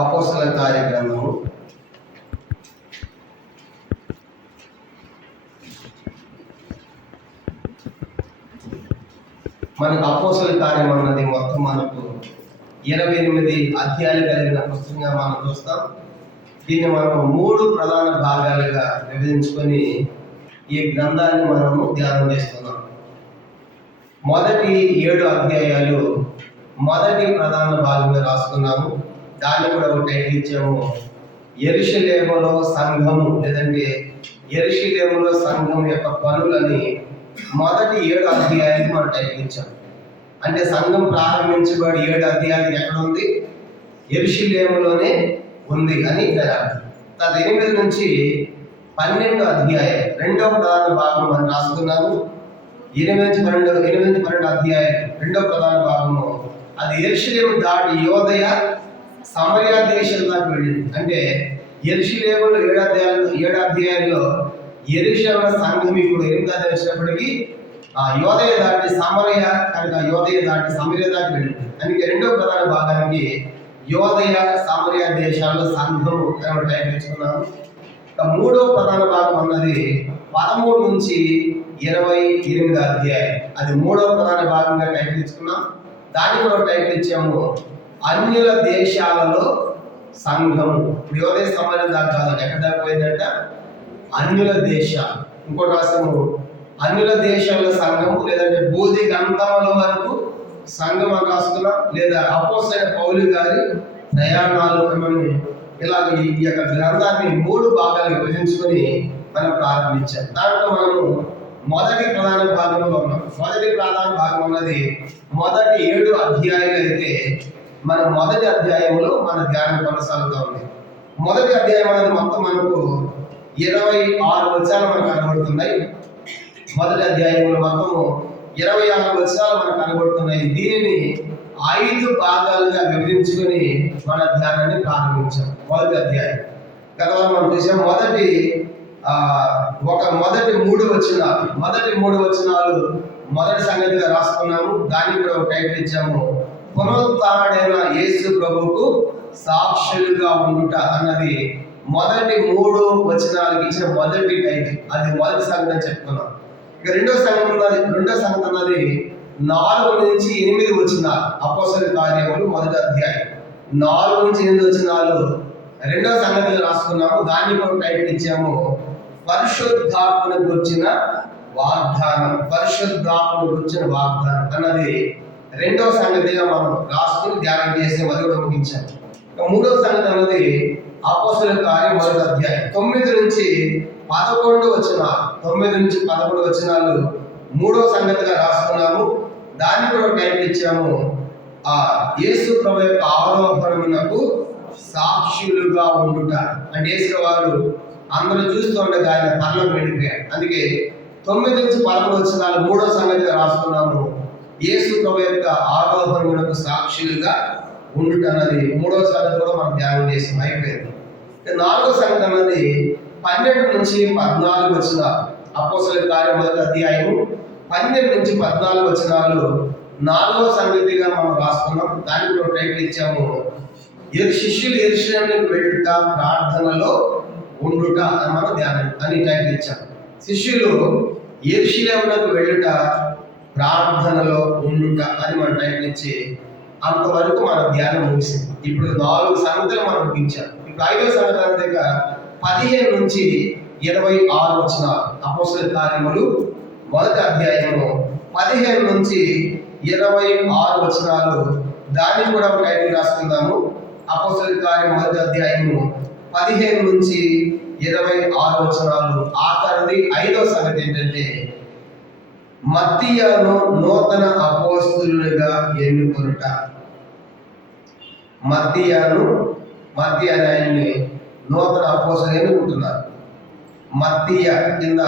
అపోస్తల కార్యగ్రంథము 28 అధ్యాయాలు కలిగిన పుస్తకంగా మనం చూస్తాం. దీన్ని మనం 3 ప్రధాన భాగాలుగా విభజించుకొని ఈ గ్రంథాన్ని మనము ధ్యానం చేస్తున్నాం. మొదటి 7 అధ్యాయాలు మొదటి ప్రధాన భాగంగా రాసుకున్నాము. దాన్ని కూడా ఒక టైటిల్ ఇచ్చాము, యెరూషలేములో సంఘము, లేదంటే యెరూషలేములో సంఘం యొక్క పనులని మొదటి 7 అధ్యాయాలకు మనం టైటిల్ ఇచ్చాము. అంటే సంఘం ప్రారంభించబడి 7 అధ్యాయాలు ఎక్కడ ఉంది? యెరూషలేములోనే ఉంది అని అర్థం. 8 నుంచి 12 అధ్యాయం రెండవ ప్రధాన భాగం మనం రాసుకున్నాము. 8-12 అధ్యాయం రెండవ ప్రధాన భాగము అది యెరూషలేము దాటి యోదయ సమరయ దేశం దాకా వెళ్ళింది. అంటే యెరూషలేములో 7 అధ్యాయాల్లో యెరూషలేము సంఘం ఇప్పుడు 8వ అధ్యాయం వచ్చినప్పటికీ యోదయ దాటి సమరయ, కనుక యోదయ దాటి సమరయ దాకా వెళ్ళింది. అందుకే రెండవ ప్రధాన భాగానికి యోదయ సమరయ దేశాల్లో సంఘము అని టైం తెచ్చుకున్నాము. మూడవ ప్రధాన భాగం అన్నది 13 నుంచి 28 అధ్యాయం, అది మూడవ ప్రధాన భాగంగా టైటిల్ ఇచ్చుకున్నాం. దానికి కూడా టైటిల్ ఇచ్చాము, అన్యుల దేశాలలో సంఘము. యోదయ సమరయ దాకా కాదు, ఎక్కడ దాకా పోయిందంట? అన్యుల దేశాలు. ఇంకోటి రాసాము, అన్యుల దేశాల సంఘము, లేదంటే బోధి గంధముల వరకు సంఘం అని రాసుకున్నాం. లేదా అపోస్తలుడైన పౌలు గారి ప్రయాణాలు అని ఇలాగ ఈ యొక్క గ్రంథాన్ని 3 భాగాలు విభజించుకొని మనం ప్రారంభించాం. దాంట్లో మనము మొదటి ప్రధాన భాగంలో ఉన్నాం. మొదటి ప్రధాన భాగం అన్నది మొదటి 7 అధ్యాయాలు అయితే మన మొదటి అధ్యాయంలో మన ధ్యానం కొనసాగుతూ ఉంది. మొదటి అధ్యాయం అనేది మొత్తం మనకు 26 వచనాలు మనకు కనబడుతున్నాయి. మొదటి అధ్యాయంలో మొత్తము 26 వచనాలు మనకు కనబడుతున్నాయి. దీనిని 5 భాగాలుగా విభజించుకొని మన ధ్యానాన్ని ప్రారంభించాం. మొదటి అధ్యాయం గత మనం చూసాం. మొదటి 3 వచనాలు మొదటి సంగతిగా రాసుకున్నాము. దానికి కూడా ఒక టైటిల్ ఇచ్చాము, పునరుత్థానుడైన యేసు ప్రభువుకు సాక్షులుగా ఉండుట అన్నది మొదటి 3 వచనాలకు ఇచ్చిన మొదటి టైటిల్. అది మొదటి సంగతి అని చెప్పుకున్నాం. ఇక రెండో సంగతి అన్నది 4 నుంచి 8 వచనాలు, అపోస్తలుల కార్యములు మొదటి అధ్యాయం 4 నుంచి 8 వచనాలు రెండో సంగతిగా రాసుకున్నాము. దాన్ని కూడా టైటిల్ ఇచ్చాము, పరిశుద్ధాత్మను గురించిన వాగ్దానం. పరిశుద్ధాత్మను గురించిన వాగ్దానం అన్నది రెండో సంగతిగా మనం రాసుకుని ధ్యానం చేసి మొదలు ముగించాము. మూడో సంగతి అన్నది అపోస్తలుల కార్యం మొదటి అధ్యాయం 9 నుంచి 11 వచనాలు మూడో సంగతిగా రాసుకున్నాము. దాన్ని కూడా టైటిల్ ఇచ్చాము, యేసు ప్రభు యొక్క ఆరోహణమునకు సాక్షులుగా ఉండుట. అంటే యేసు వారు అందరూ చూస్తూ ఉండగా ఆయన పరలోకం వెళ్ళిపోయారు. అందుకే 9 నుంచి 11 వచనాలు మూడో సంగతిగా రాసుకున్నాము, యేసు ప్రభు యొక్క ఆరోహణమునకు సాక్షులుగా ఉండుట అన్నది మూడో సంగతి కూడా మనం ధ్యానం చేసి అయిపోయింది. 4వ సంగతి అన్నది 12 నుంచి 14 వచనాలు, అపోస్తలుల కార్యం మొదటి అధ్యాయము 12 నుంచి 14 వచనాలు 4వ సంగతిగా మనం రాసుకున్నాం. దానికి కూడా టైటిల్ ఇచ్చాము, శిష్యులు యెరూషలేముకు వెళ్ళుట ప్రార్థనలో ఉండుట అని మనం ధ్యానం అని టైటిల్ ఇచ్చాం. శిష్యులు యెరూషలేముకు వెళ్ళుట ప్రార్థనలో ఉండుట అని మనం టైటిల్ ఇచ్చి అంతవరకు మన ధ్యానం ముగిసింది. ఇప్పుడు 4 సంగతులు మనం ముగించాం. ఇప్పుడు 5వ సంగతి అంతేగా 15 నుంచి 26 వచనాలు, అపోస్తలుల కార్యములు మొదటి అధ్యాయము 15 నుంచి 26 వచనాలు. దానికి కూడా ఒక టైటిల్ రాసుకుందాము, అపోస్తలుల కార్యం మొదటి అధ్యాయము 15 నుంచి 26 వచనాలు. ఆఖరిది 5వ సంగతి ఏంటంటే, మత్తీయను నూతన అపోస్తలునిగా ఎన్నుకొనుట. మత్తీయ ఆయన్ని నూతన అపోస్తలుని ఎన్నుకుంటున్నారు. మత్తీయ కింద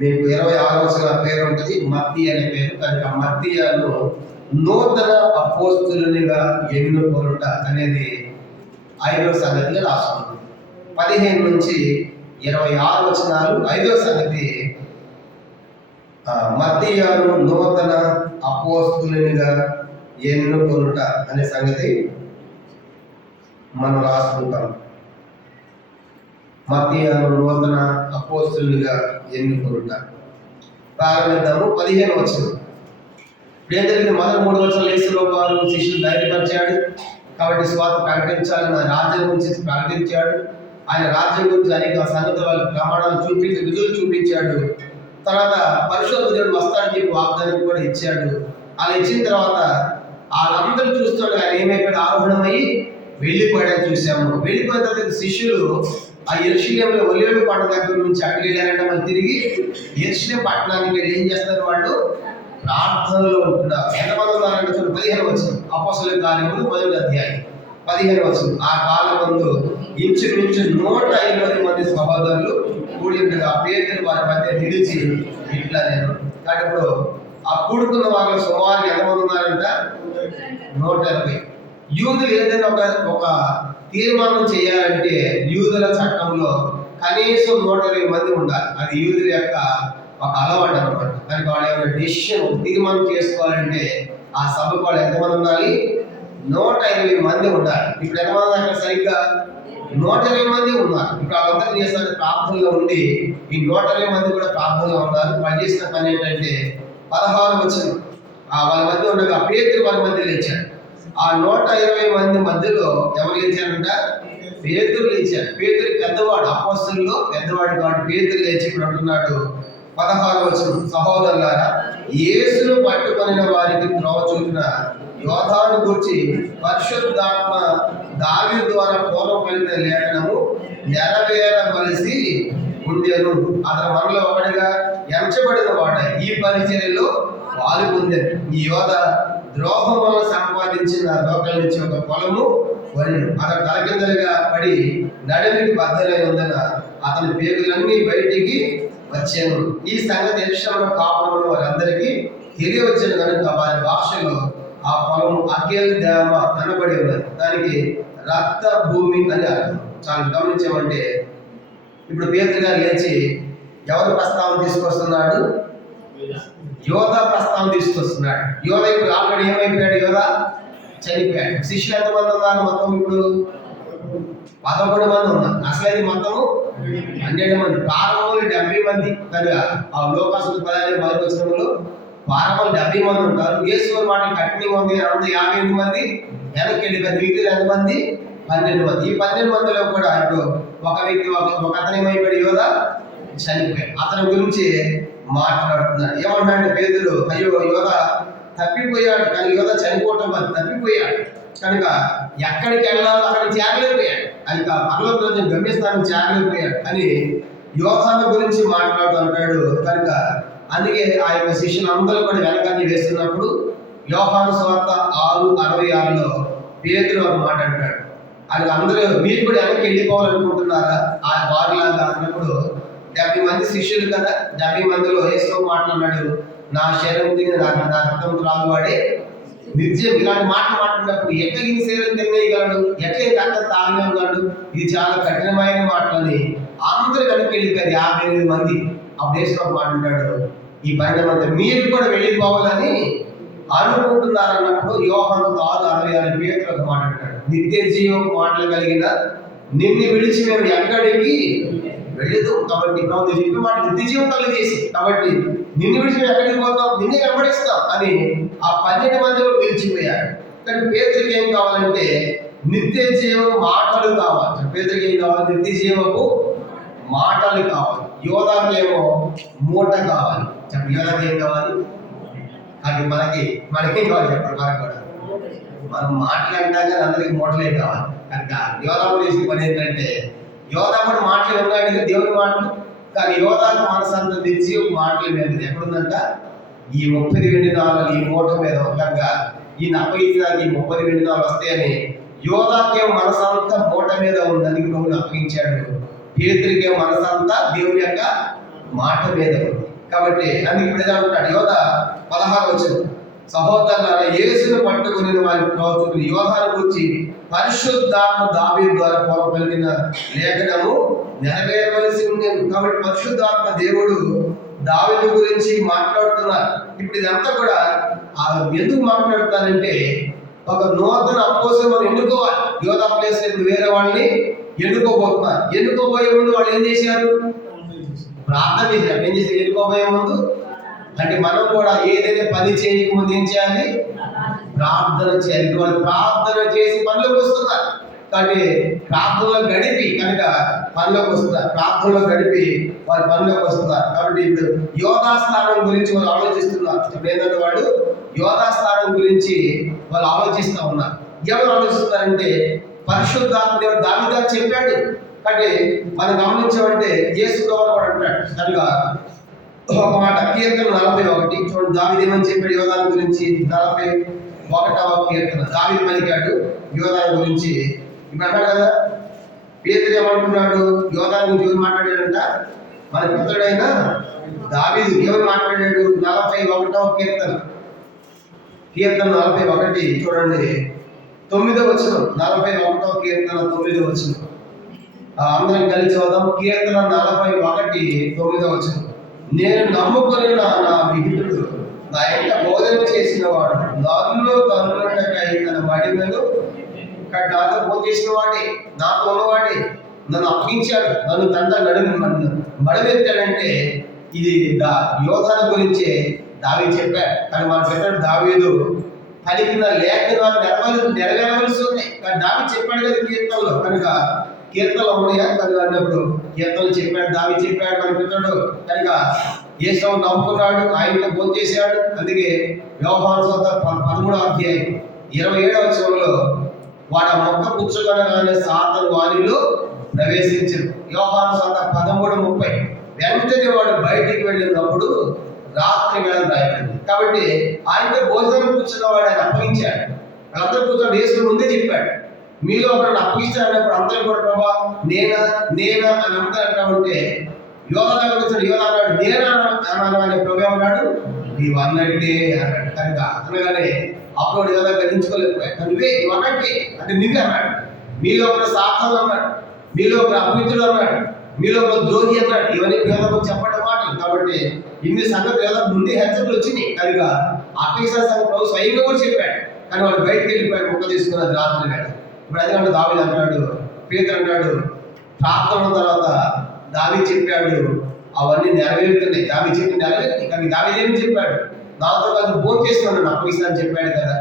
మీకు 26వ వచనం పేరు ఉంటుంది, మత్తీయ అనే పేరు. కనుక మత్తీయను నూతన అపోస్తలునిగా ఎన్నుకొనుట అనేది 5వ సంగతిగా రాస్తుంది. 15 నుంచి 26 వచనాలు 5వ సంగతి, మత్తీయను నూతన అపోస్తలునిగా ఎన్నుకొనుట అనే సంగతి మనం రాసుకుంటాం. మత్తీయును నూతన అపోస్తలునిగా ఎన్నుకొనుట. ప్రారంభిద్దాము. 15వ వచనం. ఏం జరిగింది? మొదటి 3 వచనాలు యేసుప్రభు వారు శిష్యులు ధైర్యపరిచాడు. కాబట్టి స్వార్థ ప్రకటించాలని ఆయన రాజ్యం గురించి ప్రకటించాడు. ఆయన రాజ్యం గురించి అనేక సంగతుల ప్రమాణాలు చూపించి విధులు చూపించాడు. తర్వాత పరిశుద్ధ దేవుడు వస్తాడని చెప్పి వాగ్దానం కూడా ఇచ్చాడు. అలా ఇచ్చిన తర్వాత వాళ్ళందరూ చూస్తుంటే ఆయన ఏమైపోయాడు? ఆరోహణమయ్యి వెళ్ళిపోయాడని చూసాము. వెళ్ళిపోయిన తర్వాత శిష్యులు ఆ యెరూషలేములో ఒలీవల కొండ దగ్గర నుంచి అక్కడికి వెళ్ళారంటే మళ్ళీ తిరిగి యెరూషలేము పట్టణానికి ఏం చేస్తారు? వాళ్ళు ప్రార్థనలో ఉంటున్నారు. ఎంతమంది ఉన్నారంటే 15వ వచనం. అపోస్తలుల కార్యములు 1వ అధ్యాయం 15వ వచనం. ఆ కాలమందు ఇంచుమించు 150 మంది సహోదరులు కూడి ఉండగా పేతురు వారి మధ్య నిలిచి ఇట్లా నేను. కాబట్టి ఇప్పుడు ఆ కూడుకున్న వాళ్ళు సుమారు ఎంతమంది ఉన్నారంట? 150. యూదులు ఏదైనా ఒక తీర్మానం చేయాలంటే యూదుల చట్టంలో కనీసం 120 మంది ఉండాలి. అది యూదుల యొక్క ఒక అలవాటు అనమాట. దానికి వాళ్ళు ఏమైనా డెసిషన్ తీర్మానం చేసుకోవాలంటే ఆ సభకు వాళ్ళు ఎంతమంది ఉండాలి? 120 మంది ఉండాలి. ఇప్పుడు ఎంతమంది అక్కడ? సరిగ్గా 120 మంది ఉన్నారు. ఇప్పుడు వాళ్ళందరూ చేస్తారు ప్రార్థనలో ఉండి, ఈ 120 మంది కూడా ప్రార్థనలో ఉన్నారు. వాళ్ళు చేసిన పని ఏంటంటే 16వ వచనం. వాళ్ళ మధ్య ఉండగా పేతురు వాళ్ళ మధ్య లేచాడు. ఆ 120 మంది మధ్యలో ఎవరు లేచారంట? పేతురు లేచాడు. పేతురు పెద్దవాడు, అపోస్తలుల్లో పెద్దవాడు కాబట్టి పేతురు లేచి ఇప్పుడు అంటున్నాడు 16వ వచనం. సహోదరులారా, యేసును పట్టుకొనిన వారికి త్రోవ చూపిన యోధాను గురించి పరిశుద్ధాత్మ దావీదు ద్వారా పూర్వం పలికిన లేఖనము నెరవేరవలసి ఉండెను. అతను మనలో ఒకటిగా ఎంచబడిన వాడ ఈ పరిచర్యలో పాల్గొందారు. ఈ యోధ ద్రోహం వల్ల సంపాదించిన లోకల నుంచి ఒక పొలము వరిను అతను తలకిందలుగా పడి నడిమికి బద్దలైనందున అతని పేగులన్నీ బయటికి వచ్చాను. ఈ సంగతి యెరూషలేములో కాపురం వారందరికీ తెలియవచ్చాను కనుక వారి భాషలో ఆ పొలం అకేల్ దేమ అనబడి ఉన్నది. దానికి రక్త భూమి అని అర్థం. చాలా గమనించామంటే ఇప్పుడు పేతురు గారు లేచి ఎవరు ప్రస్తావన తీసుకొస్తున్నాడు? యోధ ప్రస్తావన తీసుకొస్తున్నాడు. యోధ ఇప్పుడు ఆల్రెడీ ఏమైపోయాడు? యోధ చనిపోయాడు. శిష్యులు ఎంతమంది ఉన్నారు? మొత్తం ఇప్పుడు 11 మంది ఉన్నారు. అసలు మొత్తము 12 మంది. ప్రారంభంలో 70 మంది. కనుక ఆ లోకాసులు 10 మొదటి వచనంలో ప్రారంభంలో 70 మంది ఉంటారు. యేసు మాట కట్టిన మంది 58 మంది వెనక్కి వెళ్ళిపోయారు. మిగిలిన ఎంతమంది? 12 మంది. ఈ 12 మందిలో కూడా ఇప్పుడు ఒక వ్యక్తి ఒక అతను ఏమైపోయాడు? యోధ చనిపోయాడు. అతని గురించి మాట్లాడుతున్నాడు. ఏమంటాడంటే పేతురు, అయ్యో యోధ తప్పిపోయాడు, కానీ యోధ చనిపోవటం వల్ల తప్పిపోయాడు కనుక ఎక్కడికి వెళ్ళాలో అక్కడికి చేరలేకపోయాడు. అది పరలోక రోజు గమ్యస్థానం చేరలేకపోయాడు అని యోధాను గురించి మాట్లాడుతుంటాడు. కనుక అందుకే ఆ యొక్క శిష్యులందరూ కూడా వెనకాన్ని వేస్తున్నప్పుడు యోహాను సువార్త 6:66లో పేతురు ఒక మాట అంటాడు. అది అందరూ మీరు కూడా వెనక్కి వెళ్ళిపోవాలనుకుంటున్నారా? ఆ వారిలాగా అన్నప్పుడు 70 మంది శిష్యులు కదా, 70 మందిలో యేసు మాట్లాడినాడు, నా శరీరం తిని నా రక్తం త్రాగువాడే నిత్యం. ఇలాంటి మాటలు మాట్లాడినప్పుడు ఎట్లా ఈ శరీరం తినేయగలడు, ఎట్లా ఈ రక్తం తాగగలడు? ఇది చాలా కఠినమైన మాటలని అందరూ వెనక్కి వెళ్ళిపోయారు. 58 మంది. అప్పుడు యేసు మాట్లాడాడు, ఈ 12 మంది మీరు కూడా వెళ్ళిపోవాలని అనుకుంటున్నారు అన్నప్పుడు యోహాను 6:66 పేతురు ఒక మాట అంటాడు, నిత్య జీవం మాటలు కలిగిన నిన్ను విడిచి మేము ఎక్కడికి వెళ్ళదు. కాబట్టి నువ్వు చెప్పిన మాట నిత్య జీవం కలిగేసి, కాబట్టి నిన్ను విడిచి మేము ఎక్కడికి పోతాం, నిన్నే వెంబడిస్తాం అని ఆ 12 మందిలో నిలిచిపోయారు. కానీ పేతురుకి ఏం కావాలంటే నిత్య జీవపు మాటలు కావాలి. పేతురుకి ఏం కావాలి? నిత్య జీవపు మాటలు కావాలి. యోధాకి ఏమో మూట కావాలి. చెప్పండి, యోధాకి ఏం కావాలి? అది మనకేం కావాలి చెప్పండి? మనకు కూడా మనం మాట్లాడినాక అందరికి మూటలే కావాలి. కనుక యోధాకు చేసిన పని ఏంటంటే యోధా కూడా మాటలు ఉన్నాడు దేవుని మాటలు, కానీ యోధాకు మనసంతా తెచ్చి మాటలు మీద ఎక్కడుందంట? ఈ 30 వెండి నాణాలు ఈ మూట మీద కనుక ఈయన అప్పగించడానికి 30 వెండి నాణాలు వస్తాయని యోధాకే మనసంతా మూట మీద ఉందని ప్రభువుని అప్పగించాడు. పేతురికే మనసంతా దేవుని యొక్క మాట మీద ఉంది. కాబట్టి అందుకు ఇప్పుడు ఏదో అంటున్నాడు యోధ 16 వచనం, సహోదరులారా, యేసును పట్టుకుని వారి ప్రవక్తలు యోధాను గురించి పరిశుద్ధాత్మ దావీదు ద్వారా పూర్వం పలికిన లేఖనము నెరవేరవలసి ఉండేది. కాబట్టి పరిశుద్ధాత్మ దేవుడు దావీదు గురించి మాట్లాడుతున్నారు. ఇప్పుడు ఇదంతా కూడా ఎందుకు మాట్లాడుతారంటే ఒక నూతన అపోస్తలులను ఎన్నుకోవాలి. యోధా ప్లేస్ ఇప్పుడు వేరే వాళ్ళని ఎన్నుకోబోతున్నారు. ఎన్నుకోబోయే ముందు వాళ్ళు ఏం చేశారు? ప్రార్థన చేశారు. ఏం చేసి ఎన్నుకోబోయే ముందు అంటే మనం కూడా ఏదైనా పని చేయకముందు ఏం చేయాలి? ప్రార్థన చేయాలి. వాళ్ళు ప్రార్థన చేసి పనిలోకి వస్తున్నారు. కాబట్టి ప్రార్థనలో గడిపి కనుక పనిలోకి వస్తున్నారు. ప్రార్థనలో గడిపి వారి పనిలోకి వస్తున్నారు. కాబట్టి ఇప్పుడు యోధాస్థానం గురించి వాళ్ళు ఆలోచిస్తున్నారు. ఇప్పుడు ఏంటంటే వాళ్ళు యోధాస్థానం గురించి వాళ్ళు ఆలోచిస్తూ ఉన్నారు. ఎవరు ఆలోచిస్తున్నారంటే పరిశుద్ధాత్మ దేవుడు దావీదు గారు చెప్పాడు. కాబట్టి మనం గమనించామంటే యేసు ప్రభువు కూడా అంటాడు కనుక ఒక మాట కీర్తన 41 చూడండి. దావీదు ఏమని చెప్పాడు యోధాను గురించి? 41వ కీర్తన దావీదు పలికాడు యోధాను గురించి. ఇప్పుడు అన్నాడు కదా, పేతురు ఏమంటున్నాడు? యోధాను గురించి ఎవరు మాట్లాడాడంట? మన పితరుడైన దావీదు ఎవరు మాట్లాడాడు? 41వ కీర్తన 41 చూడండి 9వ వచనం. 41వ కీర్తన 9వ వచనం అందరం కలిసి చదువుదాం. కీర్తన 41 9వ వచనం. నేను నమ్ముకుని నా విహితుడు నా యొక్క బోధన చేసిన వాడు నన్ను తన్నుటకై తన మడిమను నాతో బోధ చేసిన వాడే, నాతో ఉన్నవాడే, నన్ను అప్పగించాడు, నన్ను మడవెత్తాడంటే ఇది యోధాల గురించే దావీదు చెప్పాడు. కానీ మన పెట్టాడు దావీదు పలికిన లేఖనాలు నెరవేరవలసి ఉన్నాయి. కానీ దావీదు చెప్పాడు కదా కీర్తనలో. కనుక కీర్తనలు ఉన్నాయా? కనుక అన్నప్పుడు కీర్తనలు చెప్పాడు, దావీదు చెప్పాడు మన పెట్టాడు. కనుక యేసు నమ్ముకున్నాడు, ఆయనతో బోధ చేశాడు. అందుకే యోహాను సువార్త 13వ అధ్యాయం 27వ వచనంలో వాడు ఆ మొక్క పుచ్చుకొనగానే సాతాను వానిలో ప్రవేశించాడు. యోహాను సువార్త 13:30 వెంటనే వాడు బయటికి వెళ్ళినప్పుడు రాత్రి వేళ రాయబడింది. కాబట్టి ఆయనతో భోజనం కూర్చున్న వాడు ఆయన అప్పగించాడు. వాళ్ళందరూ కూర్చొని యేసు ముందే చెప్పాడు, మీలో ఒకరిని అప్పగిస్తాడన్నప్పుడు అందరూ కూడా ప్రభా నేనా నేనా అని అందరూ అంటా ఉంటే యోధా దగ్గర కూర్చొని యోధా అన్నాడు నేనా అన్నాను అనే ప్రభు అన్నాడు నీవు అన్నట్టే అన్నాడు. కనుక అనగానే అప్పుడు యోధా గ్రహించుకోలేకపోయాడు. నువ్వే నీవు అన్నట్టే అంటే నువ్వే అన్నాడు. మీలో ఒకరు సాతాను అన్నాడు, మీలో ఒకరు అపవిత్రుడు అన్నాడు, మీలో ఒక ద్రోహి అన్నాడు. ఇవన్నీ యోధకు చెప్పడం మాటలు. కాబట్టి ఇన్ని సంగతులు యోధకు ముందే హెచ్చరికలు వచ్చినాయి. కనుక అపేక్ష ప్రభు స్వయంగా కూడా చెప్పాడు. కానీ వాడు బయటకు వెళ్ళిపోయాడు, మొక్క తీసుకున్నది రాత్రి వేళ. ఇప్పుడు అదే అంటే దావీదు అంటాడు, పేతురు అంటాడు ప్రార్థన తర్వాత దావీదు చెప్పాడు అవన్నీ నెరవేరుతున్నాయి. దావీదు చెప్పి నెరవేరుతాయి. కానీ దావీదు ఏమి చెప్పాడు? నాతో కలిసి భోజనం చేసుకున్నాడు అప్పగిస్తానని చెప్పాడు కదా.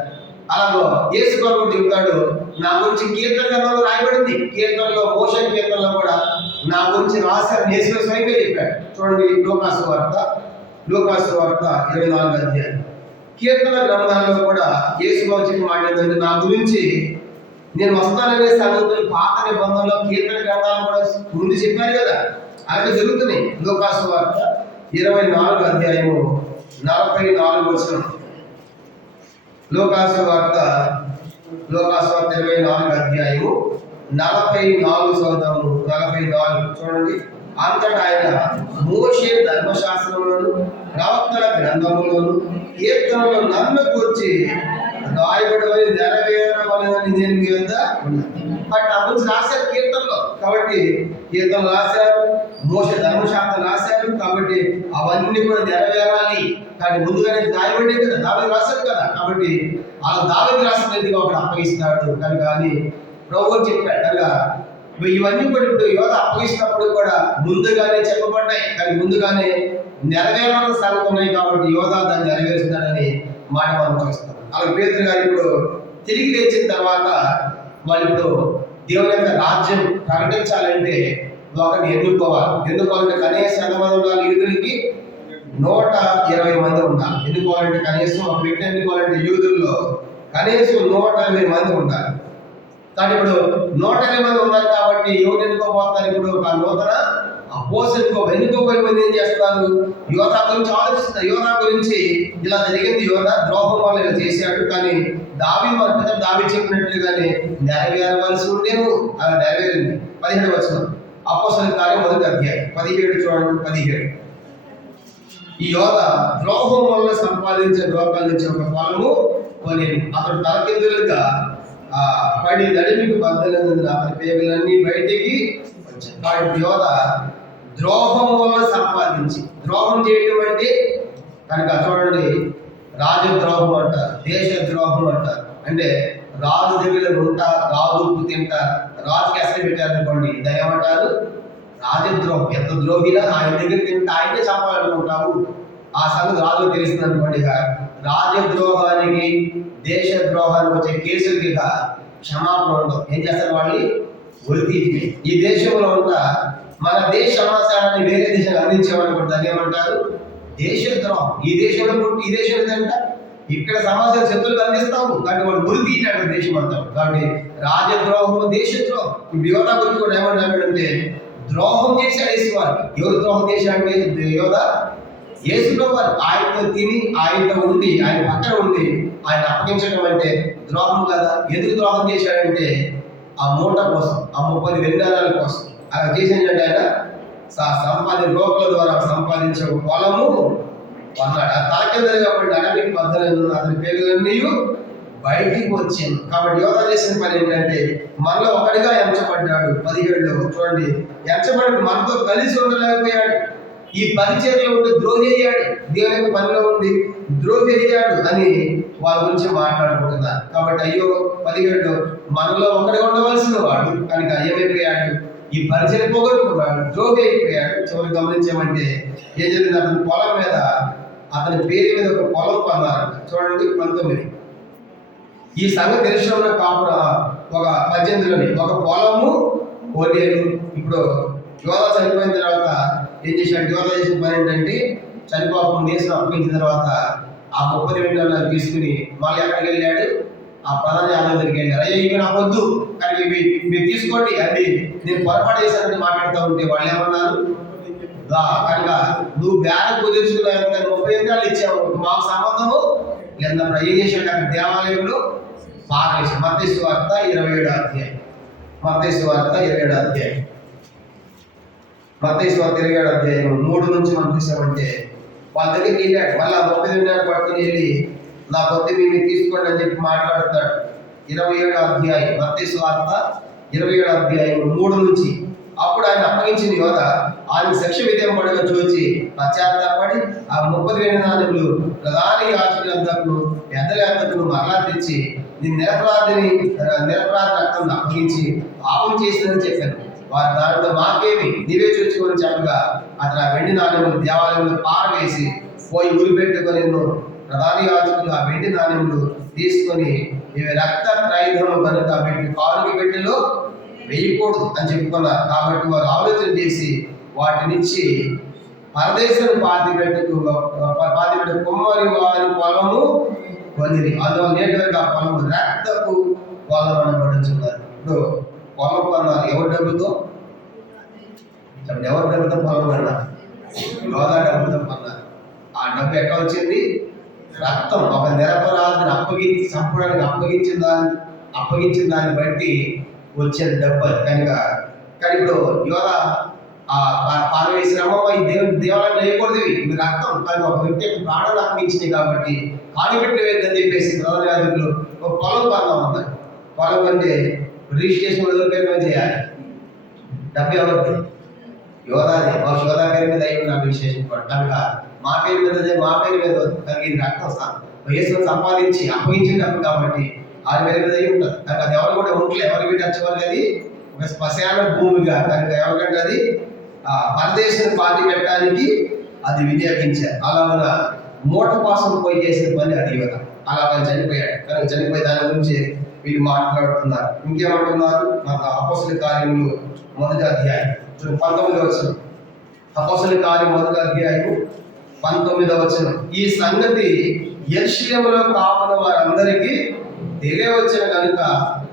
అలాగో యేసు కూడా చెప్తాడు నా గురించి కీర్తన గ్రంథంలో రాయబడింది. కీర్తనలో మోషే కీర్తనలో కూడా నా గురించి రాశారు యేసు స్వయంగా చెప్పాడు. చూడండి లూకాసు వార్త 24వ అధ్యాయం. కీర్తన గ్రంథాల్లో కూడా యేసు బాబు చెప్పి మాట్లాడిందంటే నా గురించి నేను వస్తాననే సంగతులు పాత నిబంధనలో కీర్తన గ్రంథాలు కూడా ముందు చెప్పారు కదా. అలాగే జరుగుతున్నాయి. లూకాసు వార్త 24వ అధ్యాయము 44వ వచనం. లూకాసు వార్త 24వ అధ్యాయము 44 చదువుదాము. 44 చూడండి. అంతటా ఆయన మోషే ధర్మశాస్త్రంలోను ప్రవక్తల గ్రంథములోను కీర్తనలో నన్ను గురించి రాయబడి నెరవేరవలెనని నేను మీ వద్ద బట్ నా గురించి రాశారు కీర్తనలో. కాబట్టి కీర్తనలు రాశారు, మోషే ధర్మశాస్త్రం రాశారు. కాబట్టి అవన్నీ కూడా నెరవేరాలి. కానీ ముందుగానే రాయబడి కదా, దావీదు రాశారు కదా. కాబట్టి అలా దావీదు రాసినట్టుగా ఒకడు అప్పగిస్తాడు కనుక అని ప్రభువు చెప్పాడు. కనుక ఇవన్నీ కూడా ఇప్పుడు యోధ అప్పగిస్తున్నప్పుడు కూడా ముందుగానే చెప్పబడ్డాయి. కానీ ముందుగానే నెరవేరాలని సాగుతున్నాయి. కాబట్టి యోధ దాన్ని నెరవేరుస్తాడని మాట మనం చూస్తాం. అలా పేతురు గారు ఇప్పుడు తిరిగి లేచిన తర్వాత వాళ్ళు ఇప్పుడు దేవుని యొక్క రాజ్యం ప్రకటించాలంటే ఒకరిని ఎన్నుకోవాలంటే కనీసం ఎంతమంది ఉండాలి? యూదులకి 120 మంది ఉండాలి. ఎన్నుకోవాలంటే కనీసం ఒక వ్యక్తి ఎన్నుకోవాలంటే యూదుల్లో కనీసం 120 మంది ఉండాలి. కానీ ఇప్పుడు 120 మంది ఉన్నారు కాబట్టి ఎవరు ఎన్నుకోబోతున్నారు? ఇప్పుడు ఒక నూతన ఎన్నుకోబోయే మంది ఏం చేస్తున్నారు? యోధా గురించి ఆలోచిస్తున్నారు. యోధా గురించి ఇలా జరిగింది, యోధా ద్రోహం వల్ల ఇలా చేశాడు. కానీ దావీదు చెప్పినట్లుగానే నెరవేరవలసి ఉండేను. అలా నెరవేరింది. 17వ వచనం అపోస్తలుల కార్యం 1వ అధ్యాయం 17 చూడండి. 17 ఈ యోధ ద్రోహం వల్ల సంపాదించే ద్రోహాల నుంచి ఒక ఫలము కొని అతడు తలకిందులుగా పడి నడిమికి బద్దలైన అతని పేగులన్నీ బయటికి వచ్చాయి. యోధ ద్రోహం వల్ల సంపాదించి, ద్రోహం చేయడం అంటే కనుక చూడండి రాజద్రోహం అంటారు, దేశ ద్రోహం అంటారు, అంటే రాజు దగ్గర ఉంటా, రాజు ఉప్పు తింటా, రాజుకి అసలు పెట్టారనుకోండి, దాన్ని ఏమంటారు? రాజద్రోహం. ఎంత ద్రోహిలా ఆయన దగ్గర తింటా ఆయనే చంపాలనుకుంటావు, ఆ సంగతి రాజు తెలిసింది అనుకోండి. రాజద్రోహానికి, దేశద్రోహానికి వచ్చే కేసులకి క్షమాపణ ఉండదు. ఏం చేస్తారు వాళ్ళు? ఉరికి. ఈ దేశంలో ఉన్న మన దేశ సమాచారాన్ని వేరే దేశానికి అందించేవాళ్ళు దాన్ని ఏమంటారు? దేశద్రోహం. ఈ దేశంలో పుట్టి ఈ దేశంలో తింటా, ఇక్కడ సమాచారం శత్రువులకు అందిస్తాము కాబట్టి వాడు ఉరి తీయటాడు దేశం అంతా. కాబట్టి రాజద్రోహము, దేశద్రోహం. యోధా గురించి కూడా ఏమంటాడంటే ద్రోహం చేశాడు యేసువారు. ఎవరు ద్రోహం చేశాడంటే యోధా యేసుప్రభు వారు. ఆయనతో తిని, ఆయనతో ఉండి, ఆయన పక్కన ఉండి ఆయన అప్పగించడం అంటే ద్రోహం కదా. ఎందుకు ద్రోహం చేశాడంటే ఆ మూట కోసం, ఆ 30 వెన్నాల కోసం అలా చేసిందంటే ఆయన లోపల ద్వారా సంపాదించే పొలము అన్నాడు. ఆ తల కింద కాబట్టి అడవికి బద్దలను అతని పేగులన్నీ బయటికి వచ్చింది. కాబట్టి యోధా చేసిన పని ఏంటంటే మనలో ఒకటిగా ఎంచబడ్డాడు. 17లో చూడండి, ఎంచబడి మనతో కలిసి ఉండలేకపోయాడు. ఈ పరిచర్లో ఉండి ద్రోహి అయ్యాడు, దేవుని పనిలో ఉండి ద్రోహి అయ్యాడు అని వాళ్ళ గురించి మాట్లాడుకుంటున్నారు. కాబట్టి అయ్యో 17లో మనలో ఒకటిగా ఉండవలసిన వాడు కనుక ఏమైపోయాడు? ఈ పరిచయం పోగొట్టుకున్నాడు, ద్రోహి అయిపోయాడు. చివరికి గమనించామంటే ఏం జరిగింది? అతని పొలం మీద, అతని పేరు మీద ఒక పొలం కొన్నారంట. చూడండి 19. ఈ సంగతి దర్శనంలో కాపుర ఒక 18లోని ఒక పొలము కొనేరు. ఇప్పుడు యోధా చనిపోయిన తర్వాత ఏం చేశాడు? యోధా చేసిన పని ఏంటంటే చనిపోకుండా దేశం అప్పగించిన తర్వాత ఆ 30 వెంటనే తీసుకుని మళ్ళీ ఎక్కడికి వెళ్ళాడు? ఆ ప్రధాన యాదవ్ దగ్గరికి వెళ్ళారు. అయ్యా ఇవి నాకు వద్దు, కానీ ఇవి మీరు తీసుకోండి అది నేను పొరపాటు చేశానని మాట్లాడుతూ ఉంటే వాళ్ళు ఏమన్నారు? కనుక నువ్వు బ్యాగ్ కుదుర్చుకున్నావు, 30 ఎకరాలు ఇచ్చావు, మాకు సంబంధము లేదన్నప్పుడు ఏం చేశాడు? అక్కడ దేవాలయంలో పారేసి. మత్తయి సువార్త 27వ అధ్యాయం. మత్తయి సువార్త 27వ అధ్యాయం. మత్తయి సువార్త 27వ అధ్యాయం 3 నుంచి మనం చూసామంటే వాళ్ళ దగ్గరికి వెళ్ళాడు. మళ్ళీ 30 వెన్నాలు పట్టుకుని వెళ్ళి నా పొద్దు మీరు తీసుకోండి అని చెప్పి మాట్లాడుతాడు. 27వ అధ్యాయం మత్తయి సువార్త 27వ అధ్యాయం 3 నుంచి. అప్పుడు ఆయన అప్పగించిన యోధా ఆయన శిక్ష విధేయం పడగా చూచి పశ్చాత్తాపడి ఆ 30 వెన్నాలు ప్రధాన యాజకులందరూ పెద్దలందరూ మరలా తెచ్చి నేను నిరపరాధ రక్తం అప్పగించి పాపం చేసిందని చెప్పాను. వారు దానితో మాకేమి, నీవే చూసుకొని చెప్పగా అతను ఆ వెండి నాణ్యములు దేవాలయంలో పారవేసి పోయి ఉరిపెట్టుకొని ప్రధాన యాజకులు ఆ వెండి నాణ్యములు తీసుకొని ఇవి రక్త త్రైధము కనుక వీటిని కారుకి పెట్టెలో వేయకూడదు అని చెప్పుకున్నారు. కాబట్టి వారు ఆలోచన చేసి వాటినిచ్చి పరదేశం పాతిపెట్టుకు కుమ్మరి వారి పొలము కొనిది. అందువల్ల నేటి వరకు ఆ పొలము రక్తపు పొలం అనబడుతున్నారు. ఇప్పుడు పొలం కొన్నారు ఎవరి డబ్బుతో? ఎవరి డబ్బుతో పొలం కొన్నారు? యోధా డబ్బుతో కొన్నారు. ఆ డబ్బు ఎక్కడ వచ్చింది? రక్తం. ఒక నిరపరాధిని అప్పగించి చంపడానికి అప్పగించిన దాన్ని బట్టి వచ్చే డబ్బు కనుక. కానీ ఇప్పుడు యోధా పారవేసిన ఈ దేవాలయం వేయకూడదు, ఇవి రక్తం. కానీ ఒక వ్యక్తి ప్రాణాలు అప్పగించింది కాబట్టి కానిపెట్టి వేద్దని చెప్పేసి ప్రధాన యాజకులు ఒక పొలం కొన్నామన్నారు. పొలం అంటే రిజిస్ట్రేషన్ ఎవరి పేరు మీద చేయాలి? డబ్బు ఎవరిది? యోధాది. మా యోధా పేరు మీద అయ్యి ఉన్న రిజిస్ట్రేషన్ కనుక మా పేరు మీద కలిగిన రక్తం వయసును సంపాదించి అప్పగించిన డబ్బు కాబట్టి ఆయన పేరు మీద అయి ఉంటుంది. కనుక అది ఎవరు కూడా ఉంటలే, ఎవరి వీటి వచ్చేవారు అది ఒక శ్మశాన భూమిగా కనుక ఎవరికంటే అది పరదేశం పాతి పెట్టడానికి అది వినియోగించారు. అలా మన మూట కోసం పోయి చేసిన పని అది యోధా. అలా వాళ్ళు చనిపోయాడు. కనుక చనిపోయి దాని గురించి వీళ్ళు మాట్లాడుతున్నారు. ఇంకేమంటున్నారు? మన అపోస్తల కార్యములు 1వ అధ్యాయం 19వ వచనం. అపోస్తల కార్యం 1వ అధ్యాయం 19వ వచనం. ఈ సంగతి యెరూషలేములో కాపున వారందరికీ తెలియవచ్చిన కనుక